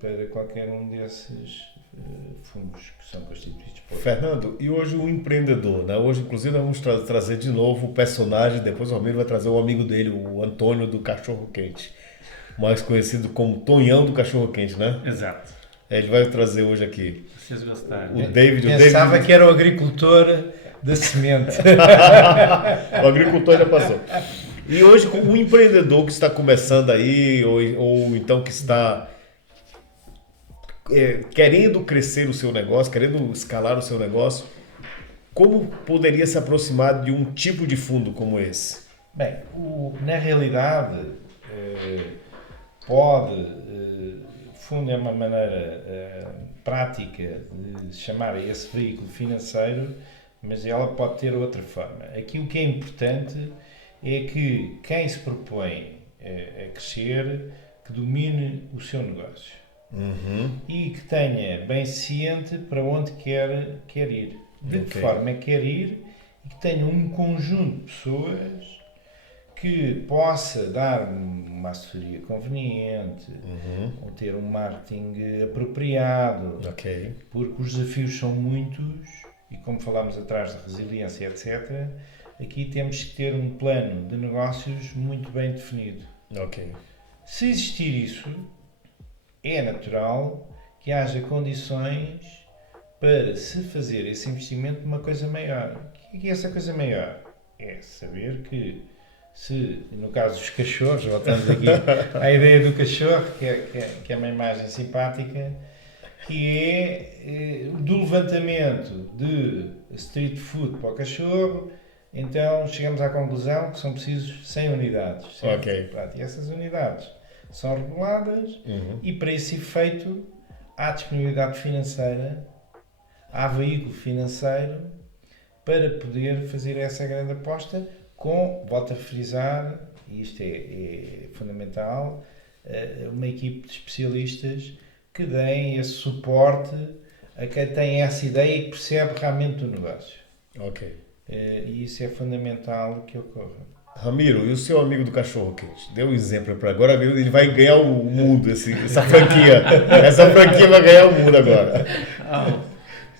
para qualquer um desses fundos que são constituídos por... Fernando, e hoje o empreendedor, né? Hoje, inclusive, nós vamos trazer de novo o personagem, depois o Ramiro vai trazer o amigo dele, o Antônio do Cachorro Quente, mais conhecido como Tonhão do Cachorro Quente, né? Exato. Ele vai trazer hoje aqui. Vocês gostaram. O David. Pensava que era o agricultor da semente. O agricultor já passou. E hoje, o empreendedor que está começando aí, ou então que está querendo crescer o seu negócio, querendo escalar o seu negócio, como poderia se aproximar de um tipo de fundo como esse? Bem, na realidade, fundo é uma maneira prática de chamar a esse veículo financeiro, mas ela pode ter outra forma. Aqui o que é importante é que quem se propõe a crescer, que domine o seu negócio. E que tenha bem ciente para onde quer ir, de que forma quer ir, e que tenha um conjunto de pessoas que possa dar uma assessoria conveniente, ou ter um marketing apropriado, porque os desafios são muitos, e como falámos atrás de resiliência, etc., aqui temos que ter um plano de negócios muito bem definido. Se existir isso, é natural que haja condições para se fazer esse investimento numa coisa maior. O que é essa coisa maior? É saber que, se no caso dos cachorros, voltamos aqui à ideia do cachorro, que é uma imagem simpática, que é do levantamento de street food para o cachorro, então chegamos à conclusão que são precisos 100 unidades. Ok. E essas unidades são reguladas e para esse efeito há disponibilidade financeira, há veículo financeiro para poder fazer essa grande aposta com, volto a frisar, e isto é fundamental, uma equipe de especialistas que deem esse suporte a quem tem essa ideia e que percebe realmente o negócio. Ok. E isso é fundamental que ocorra. Ramiro, e o seu amigo do cachorro quente? Dê um exemplo para agora, ele vai ganhar o mundo, essa franquia. Essa franquia vai ganhar o mundo agora.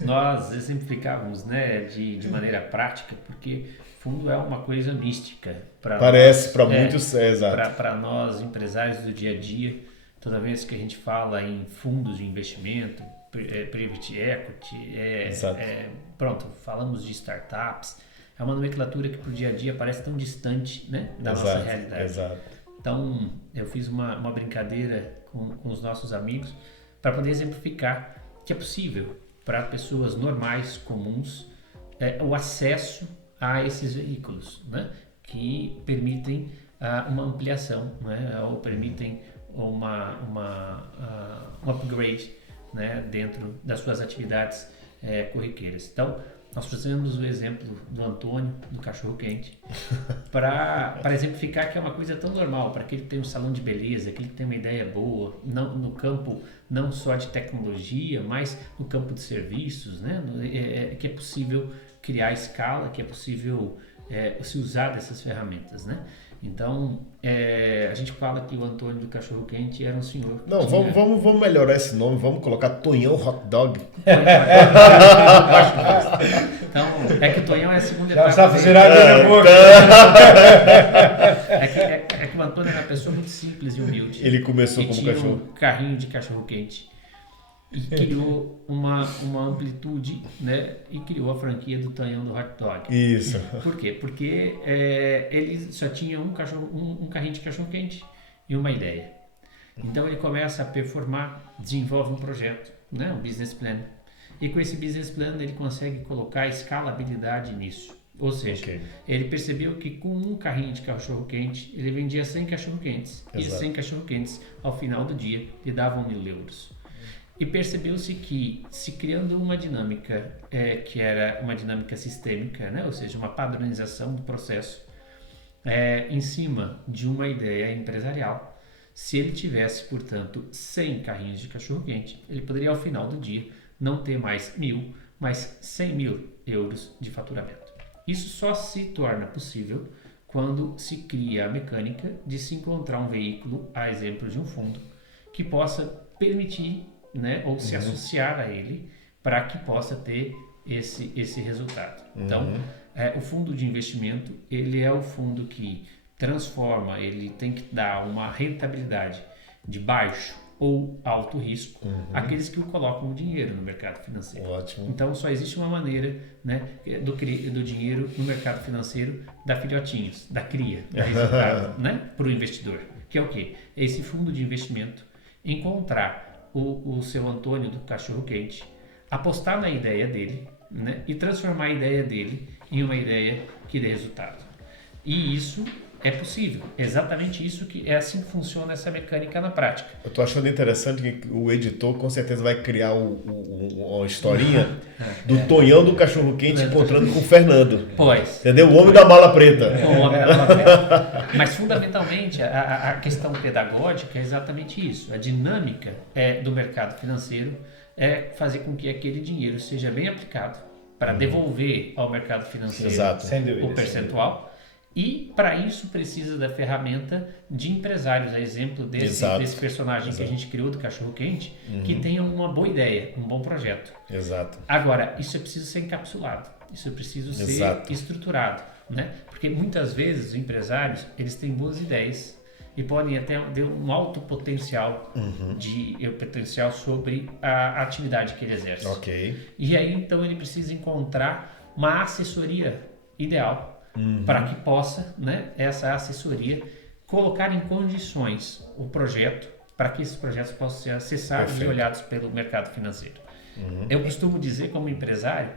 Nós exemplificávamos, né, de maneira prática, porque fundo é uma coisa mística. Parece, para muitos, exato. Para nós, empresários do dia a dia, toda vez que a gente fala em fundos de investimento, private equity, pronto, falamos de startups, é uma nomenclatura que para o dia a dia parece tão distante, né, da nossa realidade. Exato. Então, eu fiz uma brincadeira com os nossos amigos para poder exemplificar que é possível para pessoas normais, comuns, o acesso a esses veículos, né, que permitem uma ampliação, né, ou permitem um upgrade, né, dentro das suas atividades corriqueiras. Então, nós fizemos o exemplo do Antônio, do cachorro quente, para exemplificar que é uma coisa tão normal, para aquele que tem um salão de beleza, aquele que tem uma ideia boa, no campo não só de tecnologia, mas no campo de serviços, né? Que é possível criar escala, que é possível se usar dessas ferramentas, né? Então, a gente fala que o Antônio do cachorro quente era um senhor. Não, vamos melhorar esse nome, vamos colocar Tonhão Hot Dog. Então, é que o Tonhão é a segunda Já etapa. está a fazer água na boca. É que o Antônio era uma pessoa muito simples e humilde. Ele começou como tinha cachorro. um carrinho de cachorro quente. E criou uma amplitude, né? E criou a franquia do Tonhão do Hot Dog. Isso. Por quê? Porque ele só tinha um carrinho de cachorro quente e uma ideia. Então ele começa a performar, desenvolve um projeto, né? Um business plan. E com esse business plan ele consegue colocar escalabilidade nisso. Ou seja, ele percebeu que com um carrinho de cachorro quente ele vendia 100 cachorro quentes. E 100 cachorro quentes ao final do dia lhe davam 1.000 euros. E percebeu-se que, se criando uma dinâmica que era uma dinâmica sistêmica, né? Ou seja, uma padronização do processo em cima de uma ideia empresarial, se ele tivesse, portanto, 100 carrinhos de cachorro-quente, ele poderia, ao final do dia, não ter mais 1.000, mas 100.000 euros de faturamento. Isso só se torna possível quando se cria a mecânica de se encontrar um veículo, a exemplo de um fundo, que possa permitir, né, ou se associar a ele para que possa ter esse resultado. Então, o fundo de investimento, ele é o fundo que transforma, ele tem que dar uma rentabilidade de baixo ou alto risco àqueles que colocam o dinheiro no mercado financeiro. Ótimo. Então, só existe uma maneira, né, do dinheiro no mercado financeiro dar filhotinhos, da cria, dar resultado, né, para o investidor. Que é o quê? É esse fundo de investimento encontrar o seu Antônio do cachorro quente, apostar na ideia dele, né, e transformar a ideia dele em uma ideia que dê resultado. E isso é possível. Exatamente isso é assim que funciona essa mecânica na prática. Eu tô achando interessante que o editor com certeza vai criar uma historinha do Tonhão do cachorro quente encontrando com o Fernando. Pois. Entendeu? O homem da mala preta. O homem da mala preta. Mas fundamentalmente a questão pedagógica é exatamente isso. A dinâmica do mercado financeiro é fazer com que aquele dinheiro seja bem aplicado para devolver ao mercado financeiro o percentual. E para isso precisa da ferramenta de empresários, a exemplo desse personagem que a gente criou do cachorro quente, que tenha uma boa ideia, um bom projeto. Exato. Agora, isso é preciso ser encapsulado, isso é preciso ser estruturado, né? Porque muitas vezes os empresários, eles têm boas ideias e podem até ter um alto potencial potencial sobre a atividade que ele exerce. Ok. E aí então ele precisa encontrar uma assessoria ideal para que possa, né, essa assessoria colocar em condições o projeto para que esses projetos possam ser acessados e olhados pelo mercado financeiro. Eu costumo dizer como empresário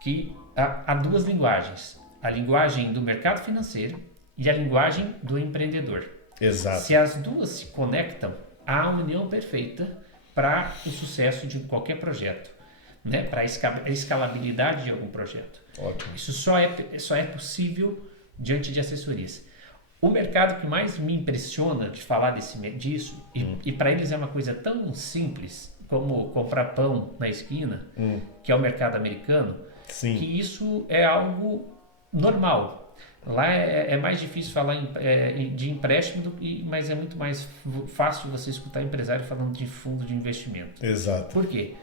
que há duas linguagens, a linguagem do mercado financeiro e a linguagem do empreendedor. Exato. Se as duas se conectam, há a união perfeita para o sucesso de qualquer projeto, né? Para a escalabilidade de algum projeto. Ótimo. Isso só é possível diante de assessorias. O mercado que mais me impressiona de falar disso, e para eles é uma coisa tão simples como comprar pão na esquina, que é o mercado americano, Sim. que isso é algo normal. Lá é mais difícil falar de empréstimo, mas é muito mais fácil você escutar empresário falando de fundo de investimento. Exato. Por quê?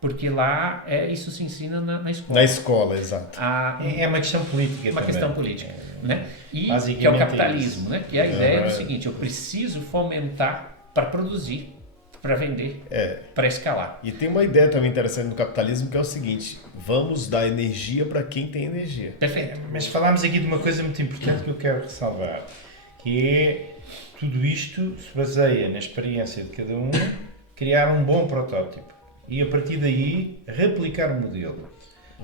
Porque lá isso se ensina na escola. Na escola, exato. É uma questão política Uma também. questão política, né? E basicamente que é o é capitalismo, isso. né? Que é a ideia do seguinte: eu preciso fomentar para produzir, para vender, para escalar. E tem uma ideia também interessante no capitalismo que é o seguinte: vamos dar energia para quem tem energia. Perfeito. Mas falámos aqui de uma coisa muito importante que eu quero ressalvar, que é tudo isto se baseia na experiência de cada um, criar um bom protótipo e a partir daí replicar o modelo.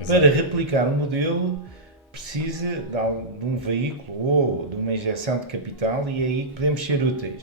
Exato. Para replicar um modelo precisa de um veículo ou de uma injeção de capital e é aí que podemos ser úteis.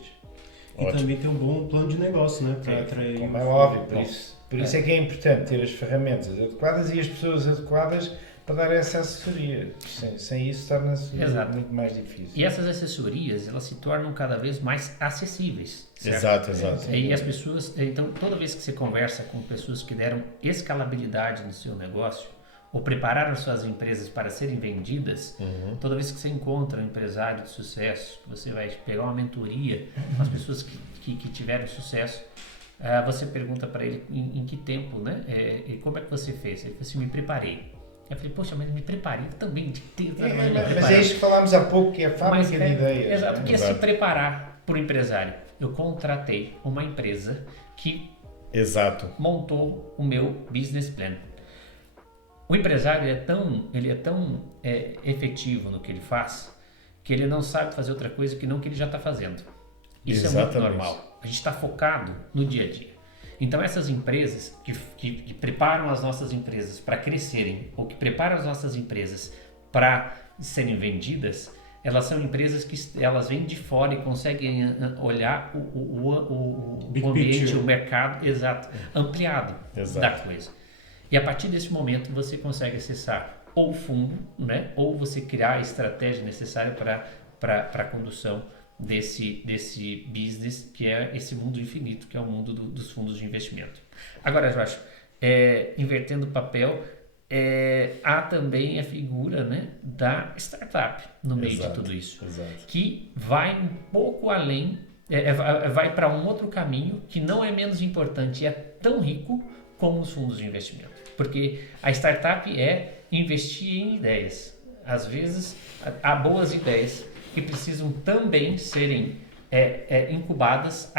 E também ter um bom plano de negócio, né? Para atrair. Como é óbvio, por isso é que é importante ter as ferramentas adequadas e as pessoas adequadas para dar essa assessoria. Sem isso torna-se muito mais difícil. E essas assessorias, elas se tornam cada vez mais acessíveis. Exato, Certo? exato. E as pessoas, então, toda vez que você conversa com pessoas que deram escalabilidade no seu negócio, ou prepararam suas empresas para serem vendidas, toda vez que você encontra um empresário de sucesso, você vai pegar uma mentoria com as pessoas que tiveram sucesso, você pergunta para ele em que tempo, né? E como é que você fez? Ele falou assim: me preparei. Eu falei: poxa, mas me preparei também de ter. Mas é isso que falámos há pouco, que é a fábrica de ideias. Exato, que é se preparar para o empresário. Eu contratei uma empresa que montou o meu business plan. O empresário ele é tão efetivo no que ele faz, que ele não sabe fazer outra coisa que não que ele já está fazendo. Isso é muito normal. A gente está focado no dia a dia. Então essas empresas que preparam as nossas empresas para crescerem, ou que preparam as nossas empresas para serem vendidas, elas são empresas que elas vêm de fora e conseguem olhar o ambiente, o mercado ampliado da coisa. E a partir desse momento você consegue acessar ou o fundo, né, ou você criar a estratégia necessária para a condução desse business, que é esse mundo infinito, que é o mundo dos fundos de investimento. Agora, Jorge, invertendo o papel, há também a figura, né, da startup no meio de tudo isso, que vai um pouco além, vai para um outro caminho que não é menos importante e é tão rico como os fundos de investimento. Porque a startup é investir em ideias. Às vezes, há boas ideias que precisam também serem incubadas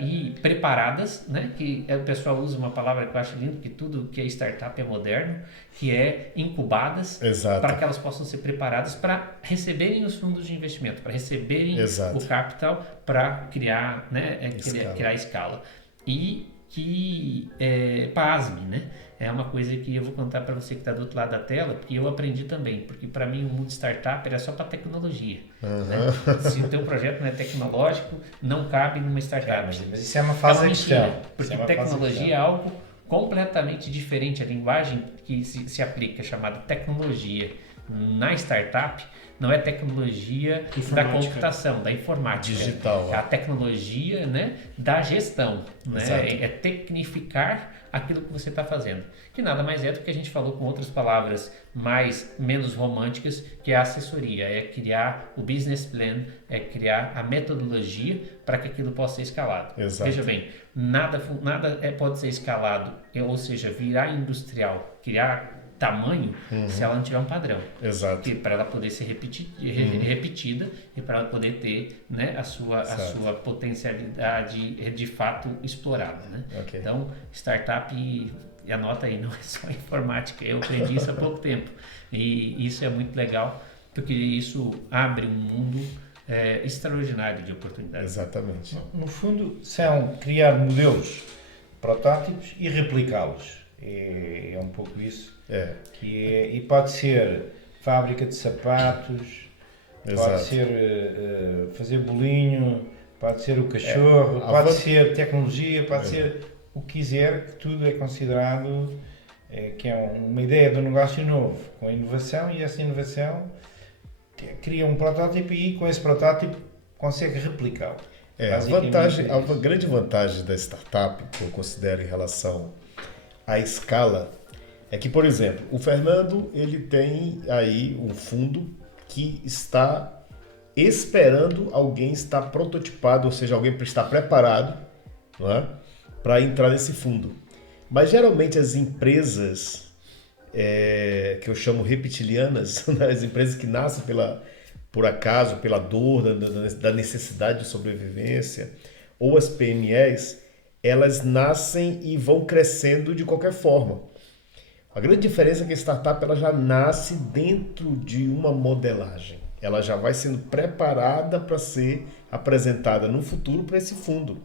e preparadas, né? Que o pessoal usa uma palavra que eu acho lindo, que tudo que é startup é moderno, que é incubadas para que elas possam ser preparadas para receberem os fundos de investimento, para receberem o capital para criar, né? Criar escala. E que, pasme, né? É uma coisa que eu vou contar para você que está do outro lado da tela, porque eu aprendi também, porque para mim o mundo startup era só para tecnologia. Né? Se o teu projeto não é tecnológico, não cabe numa startup. Mas isso é uma falsa questão. Porque tecnologia é algo completamente diferente. A linguagem que se aplica, chamada tecnologia, na startup, não é tecnologia da computação, da informática. Digital. É a tecnologia, né, da gestão. Né? É tecnificar aquilo que você está fazendo. Que nada mais é do que a gente falou com outras palavras menos românticas, que é a assessoria. É criar o business plan, é criar a metodologia para que aquilo possa ser escalado. Exato. Veja bem, nada pode ser escalado, ou seja, virar industrial, criar tamanho, se ela não tiver um padrão. Exato. Para ela poder ser repetida e para ela poder ter, né, a sua potencialidade de fato explorada. Né? Okay. Então, startup, e anota aí, não é só informática. Eu aprendi isso há pouco tempo. E isso é muito legal, porque isso abre um mundo extraordinário de oportunidades. Exatamente. No fundo, são criar modelos, protótipos e replicá-los. É um pouco isso. E pode ser fábrica de sapatos, Exato. Pode ser fazer bolinho, pode ser o cachorro, pode ser tecnologia, pode ser o que quiser, que tudo é considerado que é uma ideia de um negócio novo, com inovação, e essa inovação cria um protótipo e com esse protótipo consegue replicá-lo. A grande vantagem da startup, que eu considero em relação à escala, é que, por exemplo, o Fernando ele tem aí um fundo que está esperando alguém estar prototipado, ou seja, alguém estar preparado, não é, para entrar nesse fundo. Mas geralmente as empresas que eu chamo reptilianas, as empresas que nascem por acaso, pela dor, da necessidade de sobrevivência, ou as PMEs, elas nascem e vão crescendo de qualquer forma. A grande diferença é que a startup ela já nasce dentro de uma modelagem. Ela já vai sendo preparada para ser apresentada no futuro para esse fundo.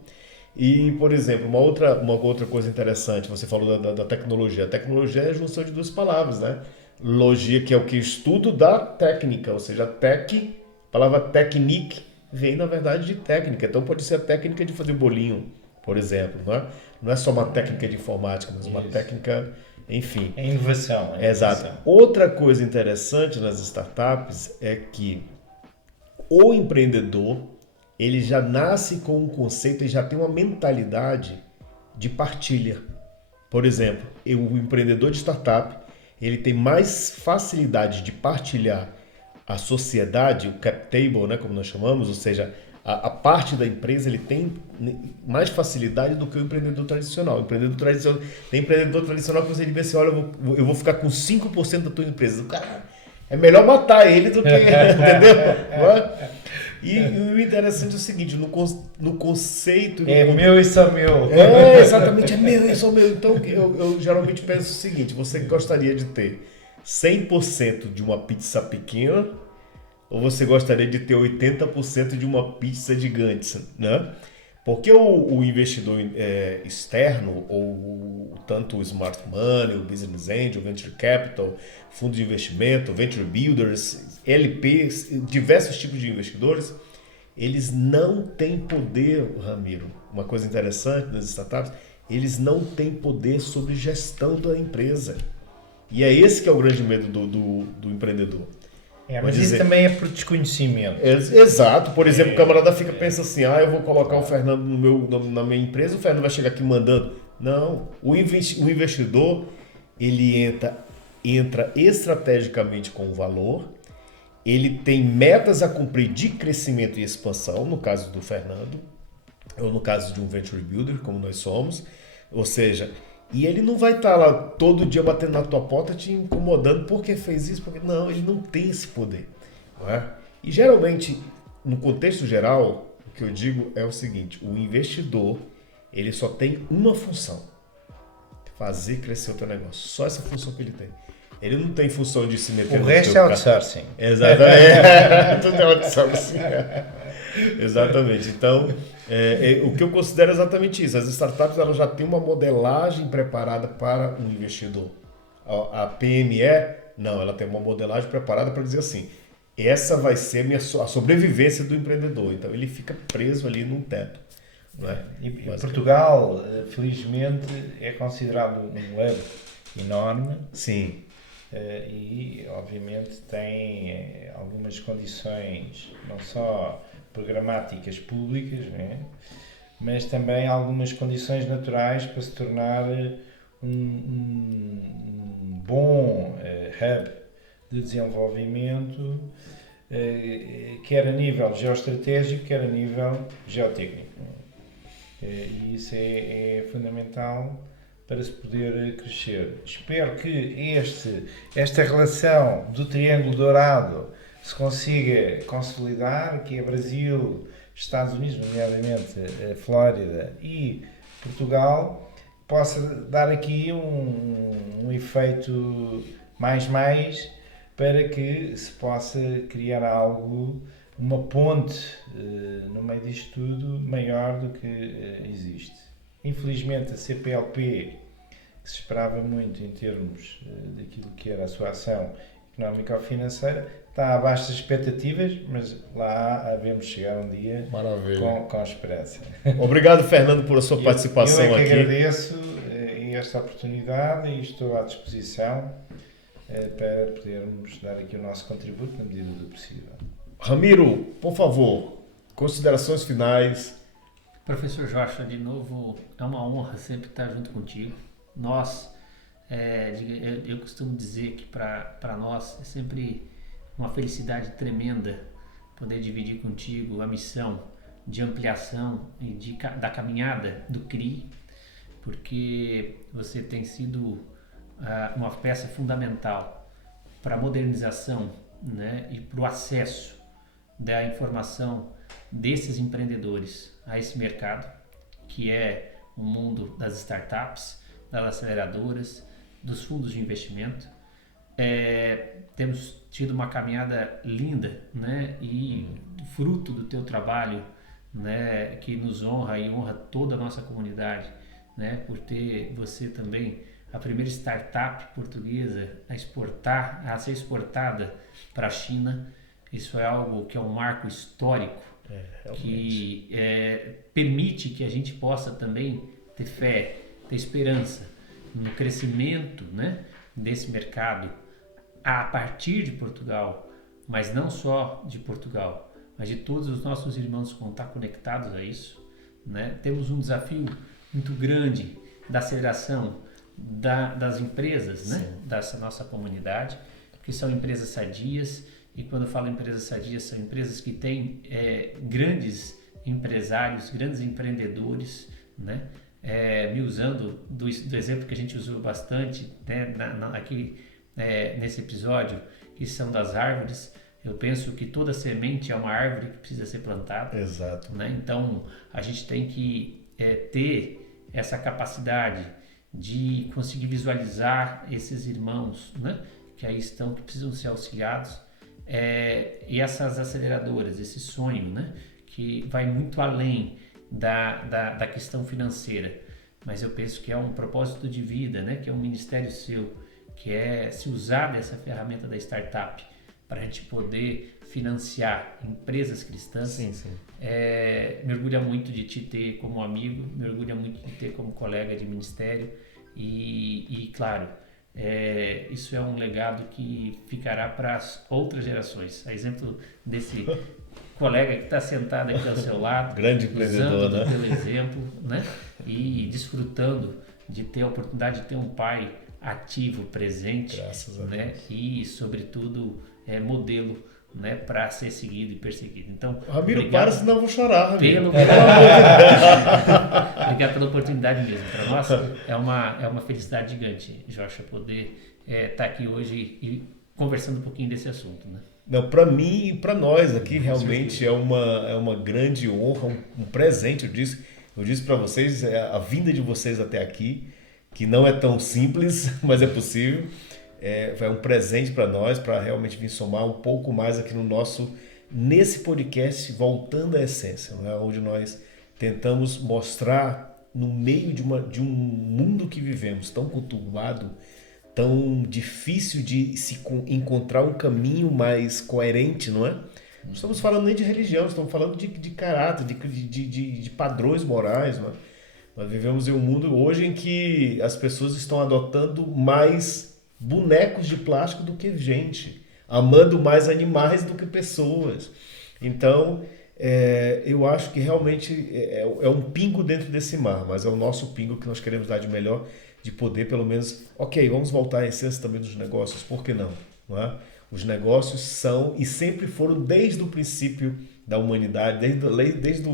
E, por exemplo, uma outra coisa interessante, você falou da tecnologia. A tecnologia é a junção de duas palavras, né? Logia, que é o que? Estudo da técnica, ou seja, a palavra technique vem, na verdade, de técnica. Então, pode ser a técnica de fazer bolinho, por exemplo. Não é só uma técnica de informática, mas uma técnica, enfim. É inovação. Exato. Outra coisa interessante nas startups é que o empreendedor, ele já nasce com um conceito e já tem uma mentalidade de partilha. Por exemplo, o empreendedor de startup, ele tem mais facilidade de partilhar a sociedade, o cap table, né, como nós chamamos, ou seja, a parte da empresa, ele tem mais facilidade do que o empreendedor tradicional. Tem empreendedor tradicional que você diz assim, olha, eu vou ficar com 5% da tua empresa. O cara, é melhor matar ele do que... entendeu? E o interessante é o seguinte, no conceito... meu e só meu. Exatamente, é meu e só meu. Então, eu geralmente penso o seguinte, você gostaria de ter 100% de uma pizza pequena ou você gostaria de ter 80% de uma pizza gigante, né? Porque o investidor externo, ou tanto o Smart Money, o Business Angel, o Venture Capital, fundo de investimento, Venture Builders, LPs, diversos tipos de investidores, eles não têm poder, Ramiro. Uma coisa interessante nas startups, eles não têm poder sobre gestão da empresa. E é esse que é o grande medo do empreendedor. Mas isso também é por desconhecimento. Exato. Por exemplo, o camarada pensa assim, eu vou colocar o Fernando na minha empresa, o Fernando vai chegar aqui mandando. Não. O investidor, ele entra estrategicamente com o valor, ele tem metas a cumprir de crescimento e expansão, no caso do Fernando, ou no caso de um Venture Builder, como nós somos, ou seja... E ele não vai estar lá todo dia batendo na tua porta te incomodando porque fez isso, porque não, ele não tem esse poder. Não é? E geralmente, no contexto geral, o que eu digo é o seguinte, o investidor, ele só tem uma função, fazer crescer o teu negócio. Só essa função que ele tem. Ele não tem função de se meter no resto é outsourcing. Exatamente. Tudo é outsourcing. Exatamente. Então, o que eu considero é exatamente isso. As startups elas já têm uma modelagem preparada para um investidor. A PME, não, ela tem uma modelagem preparada para dizer assim, essa vai ser a sobrevivência do empreendedor. Então, ele fica preso ali num teto. Não é? E Portugal, felizmente, é considerado um hub enorme. Sim. E, obviamente, tem algumas condições, não só programáticas públicas, né? Mas também algumas condições naturais para se tornar um bom hub de desenvolvimento, quer a nível geoestratégico, quer a nível geotécnico. E isso é fundamental para se poder crescer. Espero que esta relação do Triângulo Dourado se consiga consolidar, que é Brasil, Estados Unidos, nomeadamente a Flórida e Portugal, possa dar aqui um efeito mais para que se possa criar algo, uma ponte no meio disto tudo maior do que existe. Infelizmente a CPLP, que se esperava muito em termos daquilo que era a sua ação, económica ou financeira, está abaixo das expectativas, mas lá havemos chegar um dia Maravilha. com esperança. Obrigado, Fernando, por a sua participação eu é que aqui. agradeço esta oportunidade e estou à disposição para podermos dar aqui o nosso contributo na medida do possível. Ramiro, por favor, considerações finais. Professor Joshua, de novo, é uma honra sempre estar junto contigo. Nós, eu costumo dizer que para nós é sempre uma felicidade tremenda poder dividir contigo a missão de ampliação e da caminhada do CRI, porque você tem sido uma peça fundamental para a modernização, né, e para o acesso da informação desses empreendedores a esse mercado, que é o mundo das startups, das aceleradoras, dos fundos de investimento. Temos tido uma caminhada linda, né, e fruto do teu trabalho, né, que nos honra e honra toda a nossa comunidade, né, por ter você também a primeira startup portuguesa a ser exportada para a China. Isso é algo que é um marco histórico, que permite que a gente possa também ter fé, ter esperança no crescimento, né, desse mercado a partir de Portugal, mas não só de Portugal, mas de todos os nossos irmãos que vão estar conectados a isso, né? Temos um desafio muito grande da aceleração das empresas, né, dessa nossa comunidade, que são empresas sadias. E quando eu falo empresas sadias, são empresas que têm grandes empresários, grandes empreendedores, né? Me usando do exemplo que a gente usou bastante, né, aqui nesse episódio, que são das árvores. Eu penso que toda semente é uma árvore que precisa ser plantada. Exato. Né? Então, a gente tem que ter essa capacidade de conseguir visualizar esses irmãos, né, que aí estão, que precisam ser auxiliados. E essas aceleradoras, esse sonho, né, que vai muito além da questão financeira, mas eu penso que é um propósito de vida, né, que é um ministério seu, que é se usar dessa ferramenta da startup para a gente poder financiar empresas cristãs. Sim, sim. Me orgulha muito de te ter como amigo, me orgulha muito de ter como colega de ministério e claro, isso é um legado que ficará para as outras gerações. A exemplo desse colega que está sentado aqui ao seu lado, grande empreendedor, usando né? do teu exemplo, né? E desfrutando de ter a oportunidade de ter um pai ativo, presente, Graças a né? Deus. E sobretudo modelo, né, para ser seguido e perseguido. Então, Ramiro, obrigado, para, senão eu vou chorar, Ramiro. obrigado pela oportunidade mesmo. Para nós é uma felicidade gigante, Joshua, poder estar aqui hoje e conversando um pouquinho desse assunto, né? Não, para mim e para nós aqui realmente é uma grande honra, um presente. Eu disse para vocês, a vinda de vocês até aqui, que não é tão simples, mas é possível. É um presente para nós, para realmente vir somar um pouco mais aqui nesse podcast, voltando à essência, né? Onde nós tentamos mostrar no meio de um mundo que vivemos, tão conturbado, tão difícil de se encontrar um caminho mais coerente, não é? Não estamos falando nem de religião, estamos falando de caráter, de padrões morais, não é? Nós vivemos em um mundo hoje em que as pessoas estão adotando mais bonecos de plástico do que gente, amando mais animais do que pessoas. Então, eu acho que realmente é um pingo dentro desse mar, mas é o nosso pingo que nós queremos dar de melhor, de poder pelo menos, vamos voltar à essência também dos negócios, por que não? Não é? Os negócios são e sempre foram desde o princípio da humanidade, desde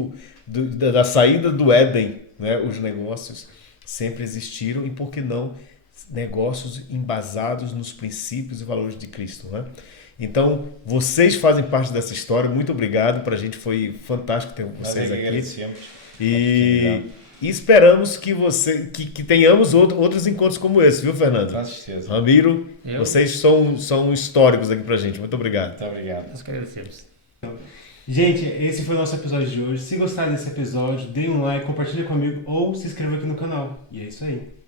da saída do Éden, né? Os negócios sempre existiram e por que não negócios embasados nos princípios e valores de Cristo, né? Então, vocês fazem parte dessa história. Muito obrigado. Para a gente foi fantástico ter vocês aqui. E esperamos que tenhamos outros encontros como esse, viu, Fernando? Com certeza. Ramiro, vocês são históricos aqui pra gente. Muito obrigado. Muito obrigado. Nós agradecemos. Gente, esse foi o nosso episódio de hoje. Se gostaram desse episódio, dê um like, compartilhe comigo ou se inscreva aqui no canal. E é isso aí.